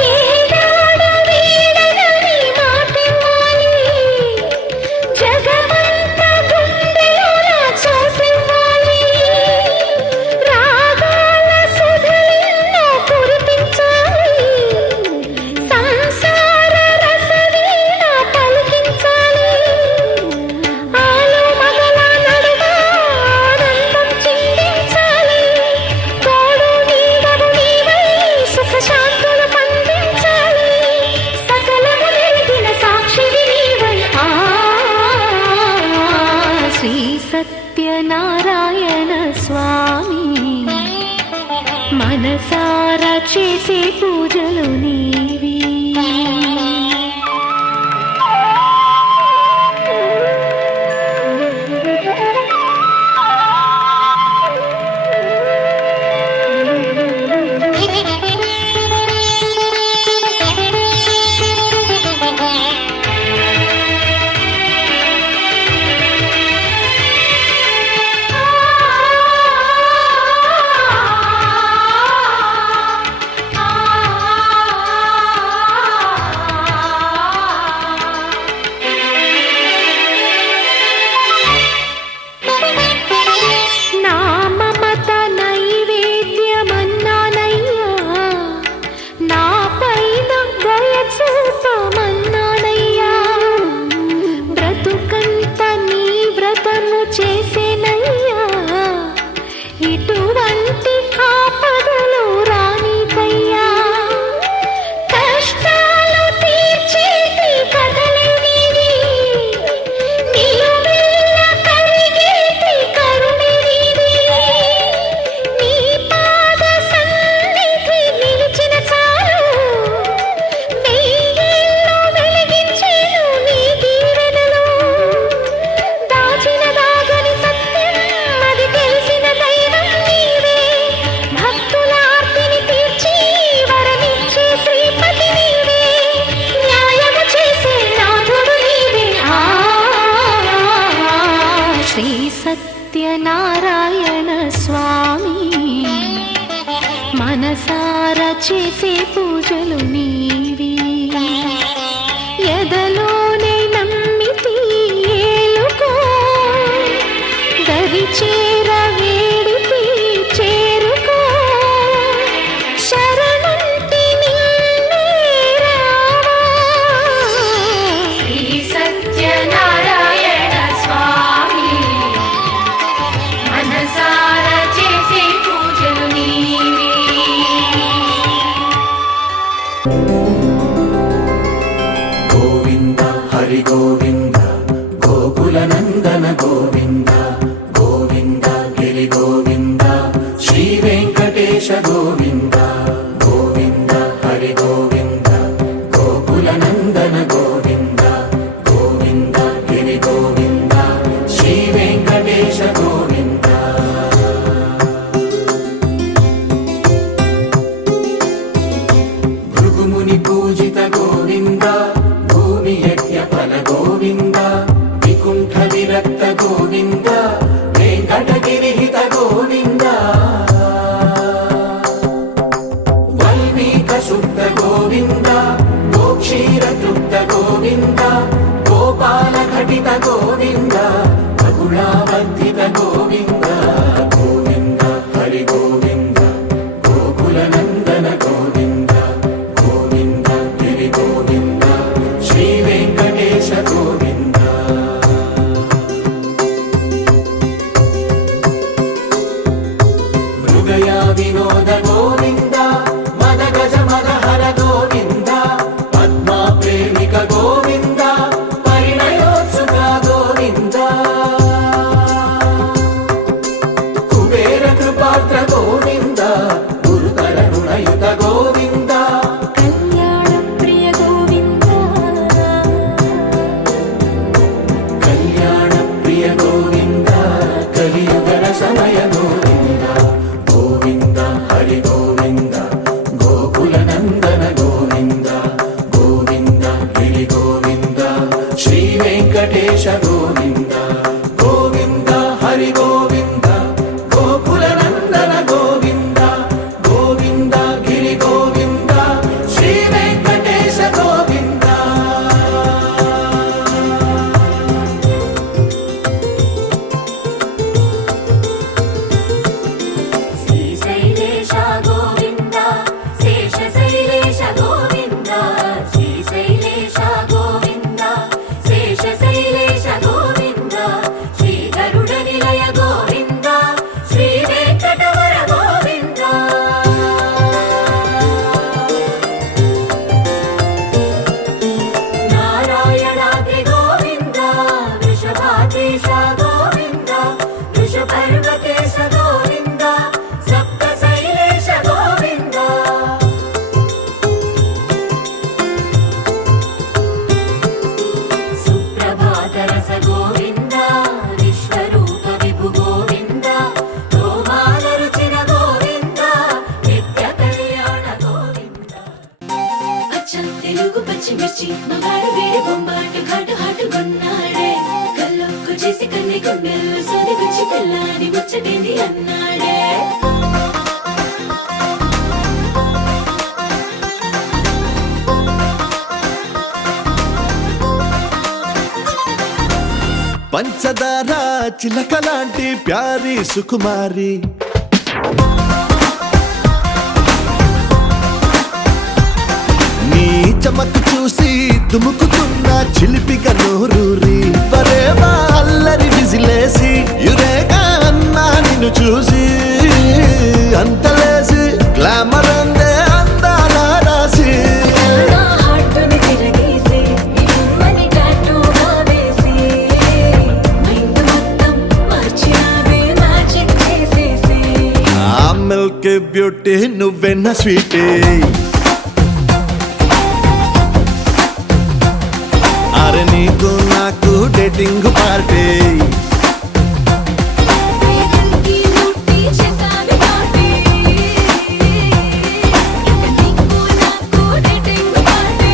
ఏనాడు వీడనని మాటివ్వాలి జగమంత గుండెలోన చోటివ్వాలి రాగాల సుధలెన్నో కురిపించాలి సంసార రసవీణ పలికించాలి ఆలు మగల నడుమ ఆనందం చిందించాలి తోడు నీడవు నీవై సుఖ శాంతులు పండించాలి సకలము నెరిగిన సాక్షివి నీవై శ్రీ సత్యనారాయణ స్వామి మనసారా చేసే పూజలు నీవి నా మమత నైవేద్యమన్నానయ్యా నా పైన దయ చూపమన్నానయ్యా బ్రతుకంత నీ వ్రతము చేసేనయ్యా ఇటువంటి ఆపదలు రానికయ్యా కష్టాలు తీర్చేటి కథలే నీవి నిలువెల్ల కరిగేటి కరుణే నీవి నీ పాద సన్నిధి నిలిచిన చాలు వెయ్యేళ్ళు వెలిగించేను నీ దీవెనలు దాచిన దాగని సత్యం అది తెలిసిన దైవం నీవే భక్తుల ఆర్తిని తీర్చి వరమిచ్చే శ్రీపతి నీవే న్యాయము చేసే నాథుడు నీవే శ్రీ సత్యనారాయణ స్వామి మనసారా చేసే పూజలు నీవి ఎదలోనే నమ్మితి ఏలుకో దరి చేర వేడితి చేరుకో శరణంటి నిన్నే రావా శ్రీ సత్యనారాయణ స్వామి మనసారా చేసే పూజలు నీవి గోవింద హరి గోవింద గోకుల నందన గోవింద గోవింద గిరి గోవింద శ్రీ వెంకటేశ గోవింద గోవింద హరి గోవింద గోకుల నందన గోవింద గోవింద గిరి గోవింద శ్రీ వెంకటేశ గోవింద భృగుముని పూజిత గోవింద భూమి యజ్ఞ ఫల గోవింద వికుంఠ విరక్త గోవింద వెంకటగిరిహిత గోవింద వల్మీక శుద్ధ గోవింద గోక్షీర తృప్త గోవింద గోపాల ఘటిత గోవింద బహుళావర్ధిత గోవింద గోవింద హరి గోవింద గోకుల నందన గోవింద గోవింద గిరి గోవింద శ్రీ వెంకటేశ గోవింద వాడు వీడి బొమ్మాటు ఘాటు హాటు కొన్నాడే కళ్ళొక్కు చేసి కన్ని గుండెల్లో సోది గుచ్చి పిల్లాని ముచ్చటేంది అన్నాడే పంచదార చిలక లాంటి ప్యారి సుకుమారి నీ చమకు చూసి దుముకుతున్న చిలిపిగా నోరూరి పరేవా అల్లరి విజిలేసి యురేగా అన్నా నిన్ను చూసి అంతలేసి గ్లామర్ అందే అందాల రాసి నా హార్టుని తిరగేసి ఇమ్మని టాటూగా వేసి మైండ్ మొత్తం మార్చినావే మ్యాజిక్ చేసేసి ఆ మిల్క్ బ్యూటీ నువ్వెన్న స్వీటీ అరే నీకు నాకు డేటింగ్ పార్టీ వేదల్కి లూటి చేసావి పార్టీ ఇక నీకు నాకు డేటింగ్ పార్టీ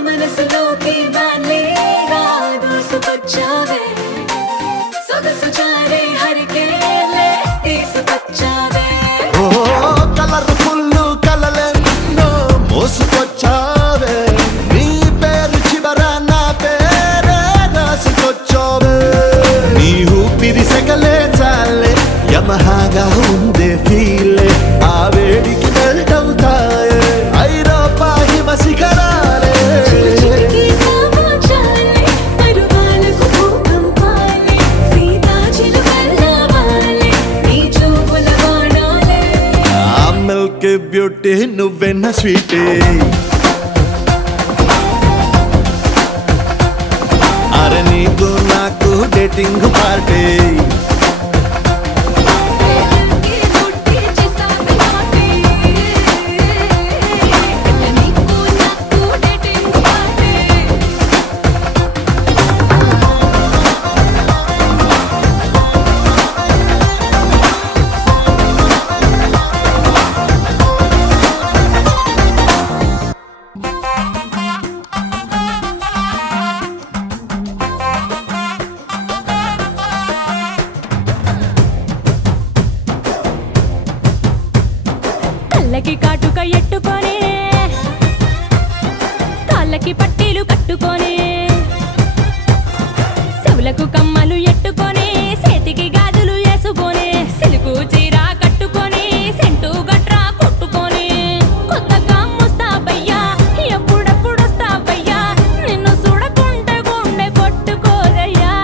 మనసులోకి బాలేగా దూసుకొచ్చావే సొగసు చారే హరికేలే తీసుకొచ్చావే ఓ కలర్ఫుల్ కలలెన్నో మోసుకొచ్చావే నీ పేరు చివర నా పేరే రాసుకొచ్చావే నీ ఊపిరి సెగలే చాలే యమహాగా ఉందే ఫీలే ఆ వేడికి మెల్ట్ అవుతాయే ఐరోపా హిమ శిఖరాలే చిటికి సమాచాలే పరువాలకు భూకంపాలే సీతాచిలుకల్లావాలే నీ చూపుల బాణాలే ఆ మిల్క్ బ్యూటీ నువ్వెన్న స్వీటీ అరే నీకు నాకు డేటింగ్ పార్టీ వేదల్కి లూటి చేసావి పార్టీ ఇక నీకు నాకు డేటింగ్ పార్టీ కళ్ళకి కాటుక ఎట్టుకొని కాళ్ళకి పట్టీలు కట్టుకొని చెవులకు కమ్మలు ఎట్టుకొని చేతికి గాజులు వేసుకొని సిలుకు చీర కట్టుకొని సెంటు గట్రా కొట్టుకొని కొత్తగా ముస్తాబయ్యా ఎప్పుడెప్పుడు వస్తావయ్యా నిన్ను చూడకుంటే గుండె కొట్టుకోదయ్యా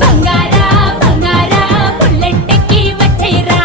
బంగారా బంగారా బుల్లెట్టెక్కి వచ్చేరా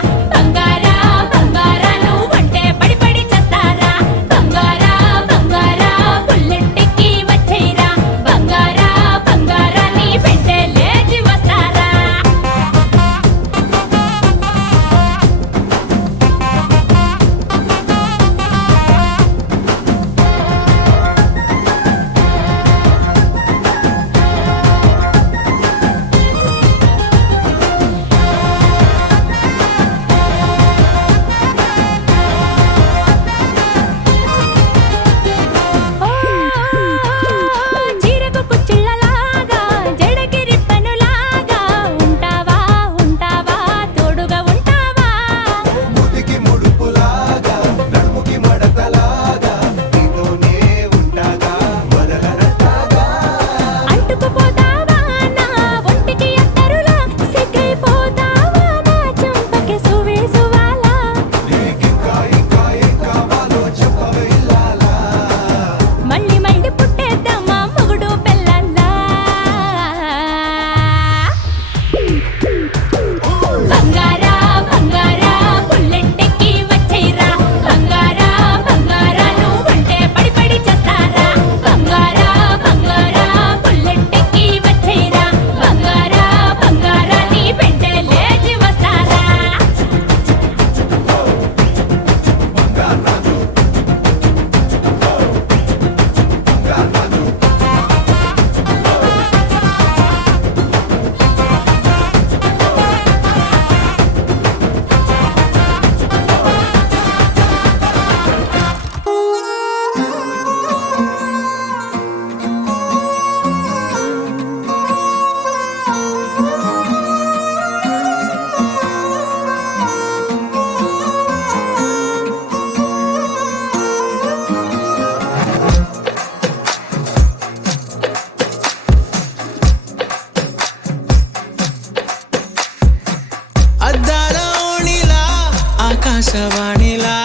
ఆకాశవాణిలా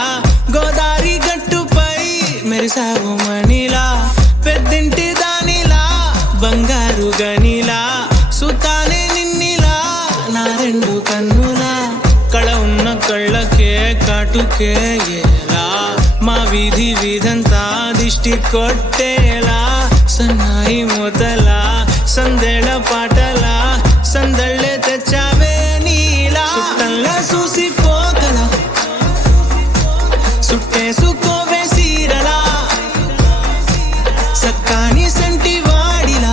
గోదారి గట్టుపై మెరిసావు మణిలా పెద్దింటి దానిలా బంగారు గనిలా సుతానే నిన్నిలా నా రెండు కన్నులా కళ ఉన్న కళ్ళకే కాటుకే ఎలా మా వీధి వీధంతా దిష్టి కొట్టేలా సన్నాయి మొదలా సందేళ పాటలా సందళ్ళే తెచ్చావే నీలా సుట్టంలా చూసిపోగల సుట్టేసుకోవే సీరలా సక్కాని సంటి వాడిలా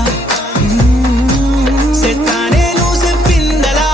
సెత్తానే నువ్వు చెప్పిందలా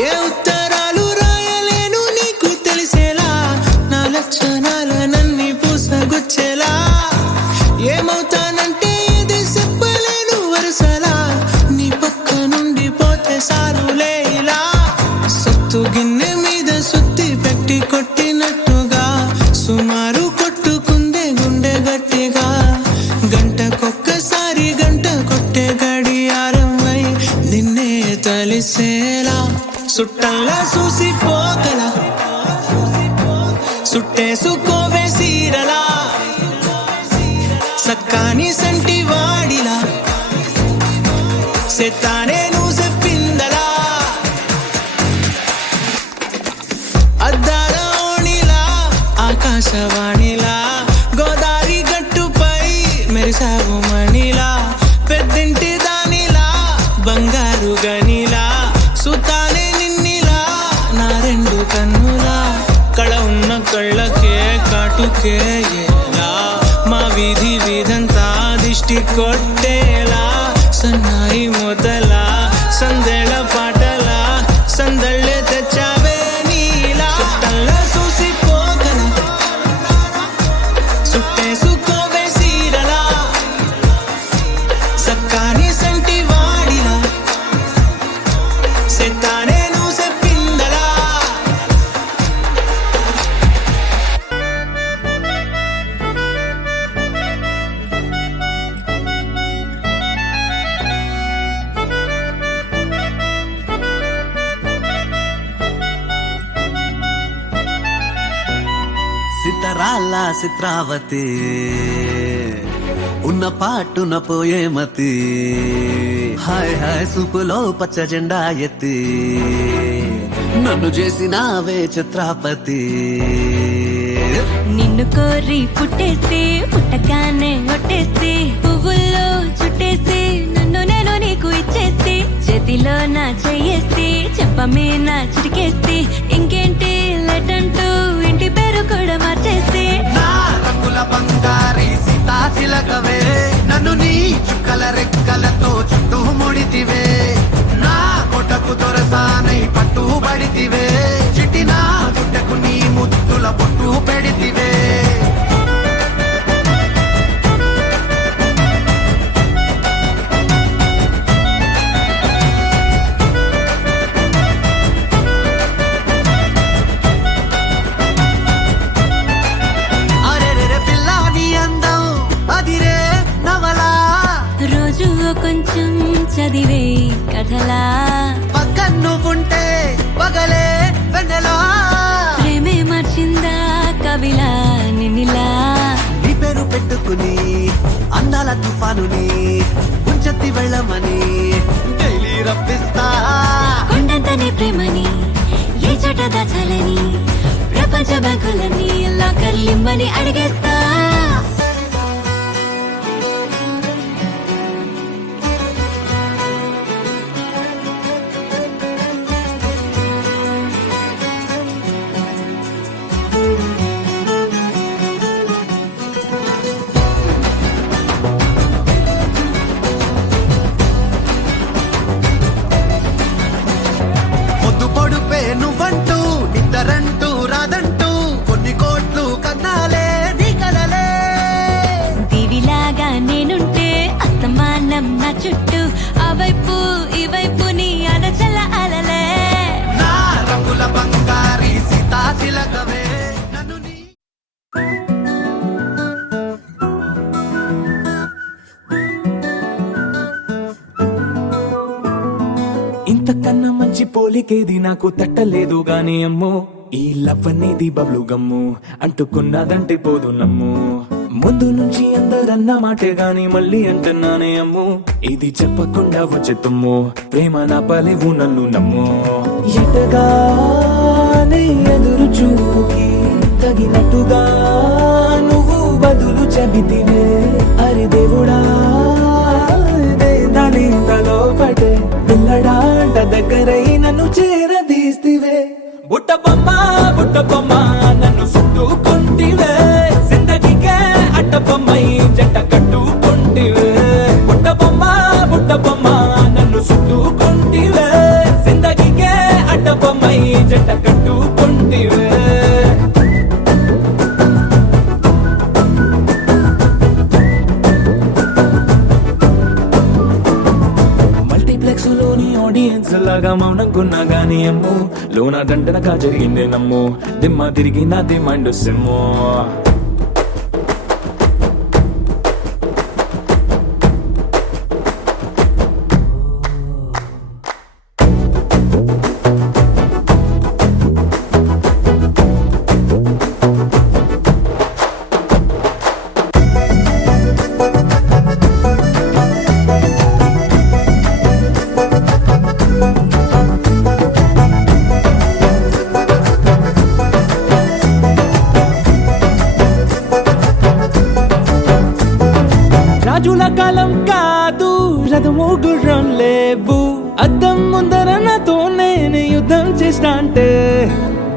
ఏ ఉత్తరాలు రాయలేను నీకు తెలిసేలా నా లక్షణాలనన్నీ పూసగుచ్చేలా ఏమవుతానంటే ఏది చెప్పలేను వరుసలా నీ పక్క నుండి పోతే సారులే ఇలా సత్తు గిన్నె మీద సుత్తి పెట్టి కొట్టినట్టుగా సుమారు కొట్టుకుందే గుండె గట్టిగా గంటకొక్కసారి గంట కొట్టే గడియారమై నిన్నే తలిసేలా సుట్టంలా చూసిపోగల సుట్టేసుకోవే సీరలా సక్కాని సంటి వాడిలా సెత్తానే నువ్వు చెప్పిందలా అద్దాల ఓణిలా ఆకాశవాణిలా గోదారి గట్టుపై మెరిసావు మణిలా పెద్దింటి దానిలా బంగారు గనిలా సుతానే నిన్నిలా నా రెండు కన్నులా కళ ఉన్న కళ్ళకే కాటుకే ఎలా మా వీధి వీధంతా దిష్టి కొట్టేలా సన్నాయి మొదలా సందేళ పాటలా సందళ్ళే తెచ్చావే నీలా సుట్టంలా చూసిపోగల సుట్టేసుకోవే సీరలా సక్కాని సంటి వాడిలా సెత్తానే నువ్వు చెప్పిందలా సితరాల చిత్రావతి ఉన్న పాటున పోయేమతి హాయ్ హాయ్ సూపులో పచ్చ జెండా ఎత్తి నన్ను చేసినావే చిత్రాపతి నిన్ను కోరి పుట్టేసి పుట్టగానే ఒట్టేసి పువ్వుల్లో చుట్టేసి నన్ను నేను నీకు ఇచ్చేసి చేతిలో నా చెయ్యేసి చెంప మీద చిటికేసి ఇంకేంటి లెటంటూ ఇంటి పేరు కూడా మార్చేసి నా రంగుల బంగారి సీతా చిలకవే నన్ను నీ చుక్కల రెక్కలతో చుట్టూ ముడితివే నా కొటకు దొరసానై పట్టుబడితివే చిటిన గుడ్డకు నీ ముద్దుల పొట్టు పెడితివే అరెరెరె పిల్ల నీ అందం అదిరే నవలా రోజు కొంచెం చదివే కథలా పక్కన నువ్వుంటే పగలే వెన్నెలా ప్రేమే మార్చిందా కవిలా నిన్నిలా నీ పేరు పెట్టుకుని అందాల తుఫానుని ఉంచెత్తి వెళ్ళమని డైలీ రప్పిస్తా కొండంతనే ప్రేమని ఏ చోట దాచాలని ప్రపంచ బ్యాంకులని లాకర్లిమ్మని అడిగేస్తా నా చుట్టూ ఆ వైపు ఈ వైపు నీ అలచల అలలే నా రంగుల బంగారి సీతా చిలకవే నన్ను నీ ఇంతకన్నా మంచి పోలికేది నాకు తట్టలేదు గాని అమ్మో ఈ లవ్ అనేది బబ్లు గమ్ము అంటుకున్నదంటే పోదు నమ్ము ముందు నుంచి అందరన్న మాటే గాని మళ్ళీ అంటున్నానే అమ్ము ఇది చెప్పకుండా వచ్చే తుమ్ము ప్రేమ నా పలేవు నన్ను నమ్ము ఎటగానే ఎదురు చూకి తగినట్టుగా నువ్వు బదులు చెబితివే అరి దేవుడా దానిలో పడే పిల్లడాంట దగ్గరై నన్ను చేరదీస్తివే బుట్ట బొమ్మ నన్ను చుట్టుకుంటివే జిందగీకే అట్ట బొమ్మై జంట కట్టుకుంటివే బుట్ట బొమ్మ నన్ను చుట్టుకుంటివే జిందగీకే అట్ట బొమ్మై జంట కట్టుకుంటివే లోని ఆడియన్స్ లాగా మౌనంకున్నా గానీ అమ్ము లోన దండనగా జరిగిందే నమ్ము దిమ్మ తిరిగి నాది మైండ్ సిమ్ము రాజుల కాలం కాదు రథము గుర్రం లేవు అద్దం ముందర నాతో నేను యుద్ధం చేస్తా అంటే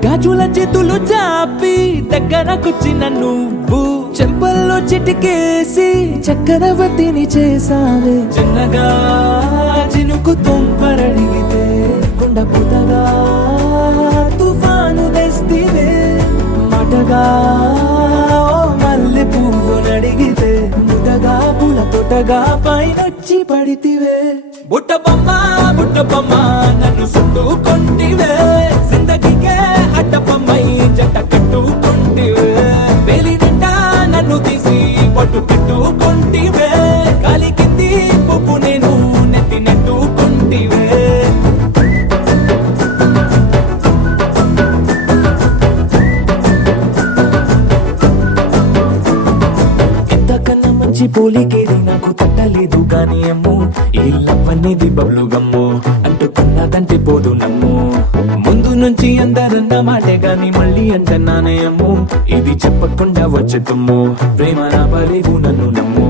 గాజుల చేతులు చాపి దగ్గరకొచ్చిన నువ్వు చెంపల్లో చిటికేసి చక్రవర్తిని చేసావే చిన్నగా చినుకు తుంపరడిగితే కుండ పుతగా తుఫాను తెస్తివే మాటగా మల్లె పువ్వు నడిగితే ముదగా పుల తొటగా పైనొచ్చి పడితివే బుట్ట బొమ్మ నన్ను చుట్టుకుంటివే జిందగీకే అడ్డ బొమ్మై జంట కట్టుకుంటివే వేలి నిండా నన్ను తీసి పట్టు కట్టుకుంటివే కాలి కింది పువ్వు నేను నెత్తి నెట్టుకుంటివే పోలికేది నాకు తట్టలేదు కానీ అమ్ము ఈ లవ్ అనేది బబ్లు గమ్ము అంటుకున్నదంటే పోదు నమ్ము ముందు నుంచి అందరన్న మాటే గాని మళ్ళీ అంటున్నానే అమ్ము ఇది చెప్పకుండా వచ్చే తుమ్ము ప్రేమ నా పలేవు నన్ను నమ్ము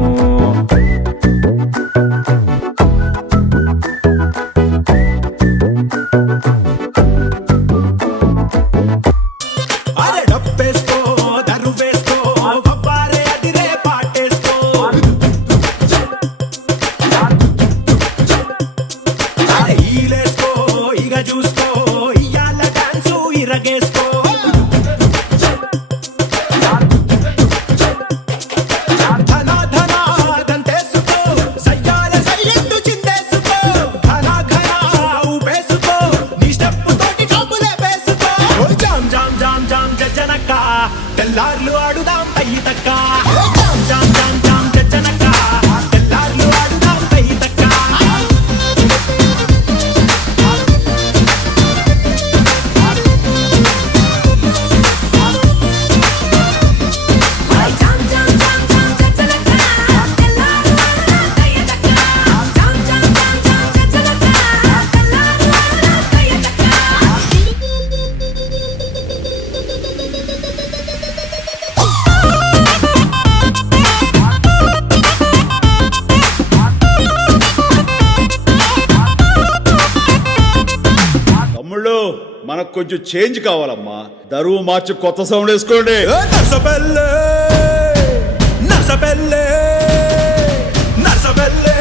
తెల్లార్లు ఆడుదాం తయ్యి తక్క జామ్ జామ్ జామ్ జామ్ జనక తెల్లార్లు ఆడుదాం తయ్యి తక్క మనకు కొంచెం చేంజ్ కావాలమ్మా దరువు మార్చి కొత్త సౌండ్ వేసుకోండి నర్సబెల్లే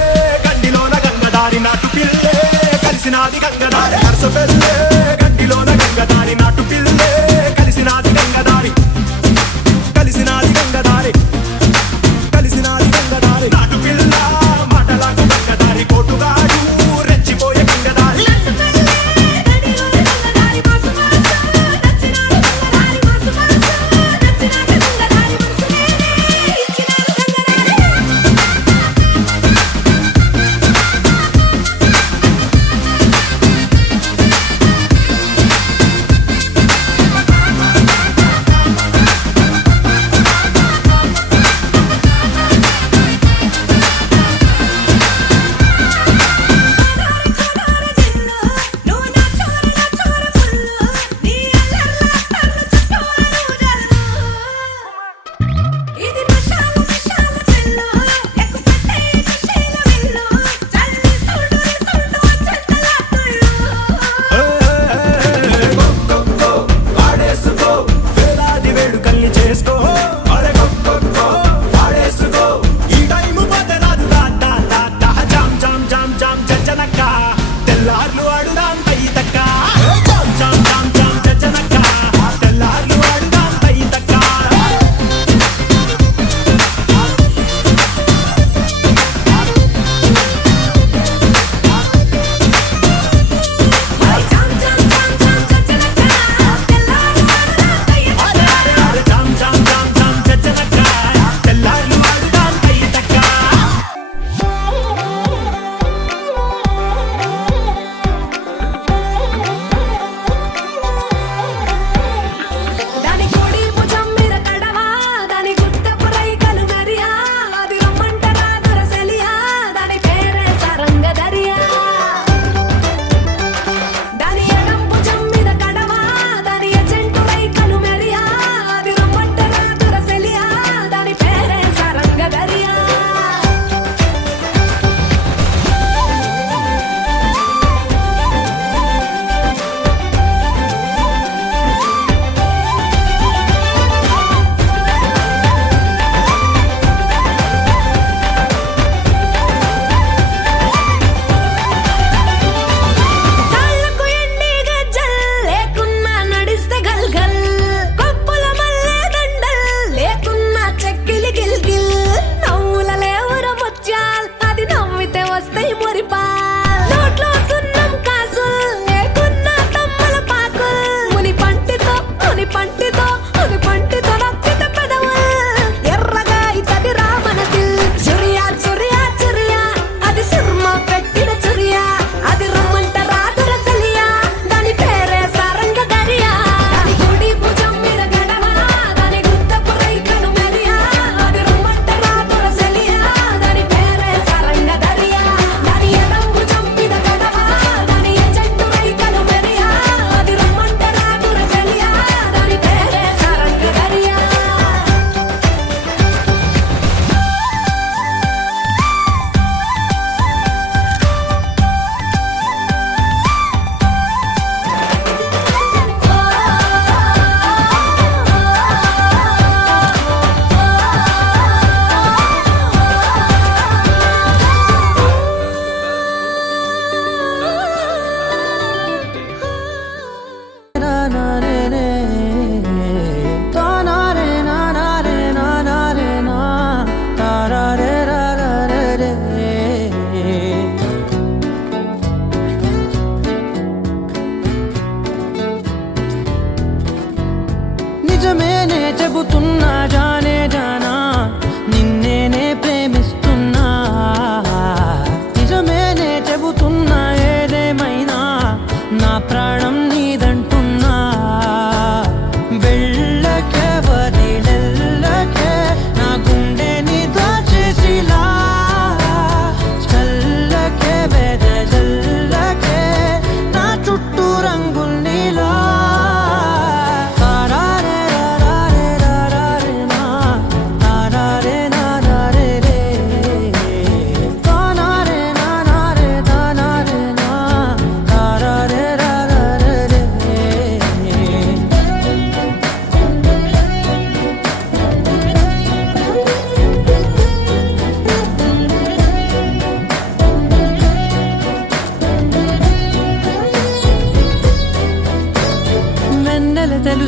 గండిలోన గంగదారి నాటు పిల్లే కలిసినాది గంగదారి నర్సబెల్లే గండిలోన గంగదారి నాటు పిల్లే కలిసినాది గంగదారి కలిసినాది గంగదారి కలిసినాది గంగదారి నాటు పిల్ల మాటలకు గంగదారి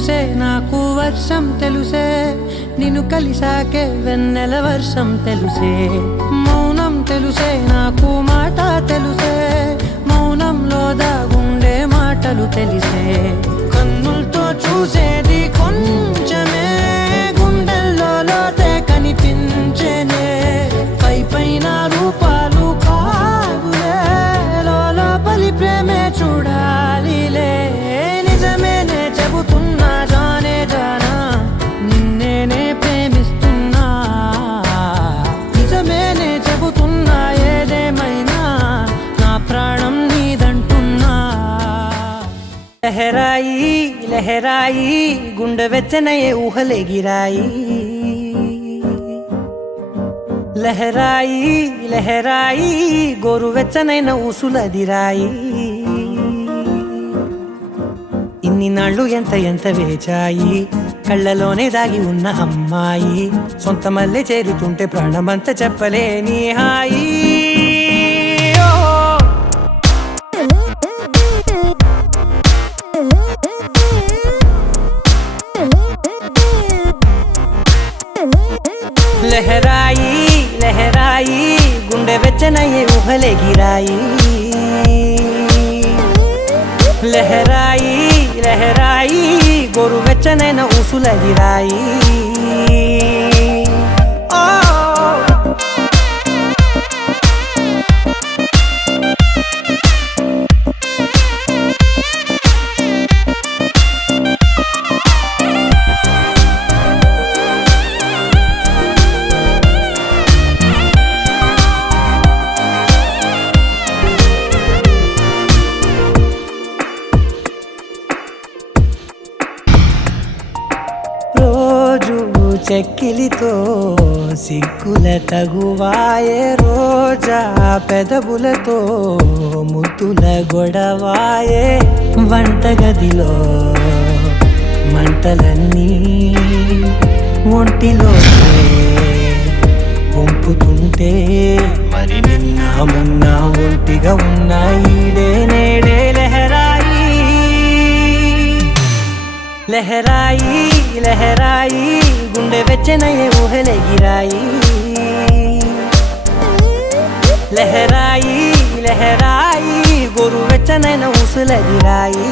తెలుసే నాకు వర్షం తెలుసే నిన్ను కలిసాకే వెన్నెల వర్షం తెలుసే మౌనం తెలుసే నాకు మాట తెలుసే మౌనంలో దాగుండే మాటలు తెలిసే కన్నులతో చూసేది కొంచెమే గుండెల్లో లోతే కనిపించేనే పై పైన రూపాలు కావులే లోపలి ప్రేమే చూడాలిలే నిజమేనే చెబుతున్నా జానే జానా నిన్నేనే ప్రేమిస్తున్నా నిజమేనే చెబుతున్నా ఏదేమైనా నా ప్రాణం నీదంటున్నా లహరాయి లహరాయి గుండె వెచ్చనయే ఊహలెగిరాయి లహరాయి లహరాయి గోరువెచ్చనైన ఊసులదిరాయి ఇన్ని నాళ్ళు ఎంత ఎంత వేచాయి కళ్ళలోనే దాగి ఉన్న అమ్మాయి సొంత మల్లె చేరుతుంటే ప్రాణమంత చెప్పలేని హాయి లహరాయి లహరాయి గుండె వెచ్చనయ్యే ఊహలెగిరాయి లహరాయి లహరాయి గోరు వెచ్చనైన ఊసులదిరాయి చెక్కిలితో సిగ్గుల తగువాయే రోజా పెదవులతో ముద్దుల గొడవాయే వంటగదిలో మంటలన్నీ ఒంటిలో వంపుతుంటే మరి నిన్న మొన్న ఒంటిగా ఉన్నాయి నేడే లహరాయి లహరాయి లహరాయి గుండె వెచ్చనయ్యే ఊహలెగిరాయి లహరాయి లహరాయి గోరు వెచ్చనైన ఊసులదిరాయి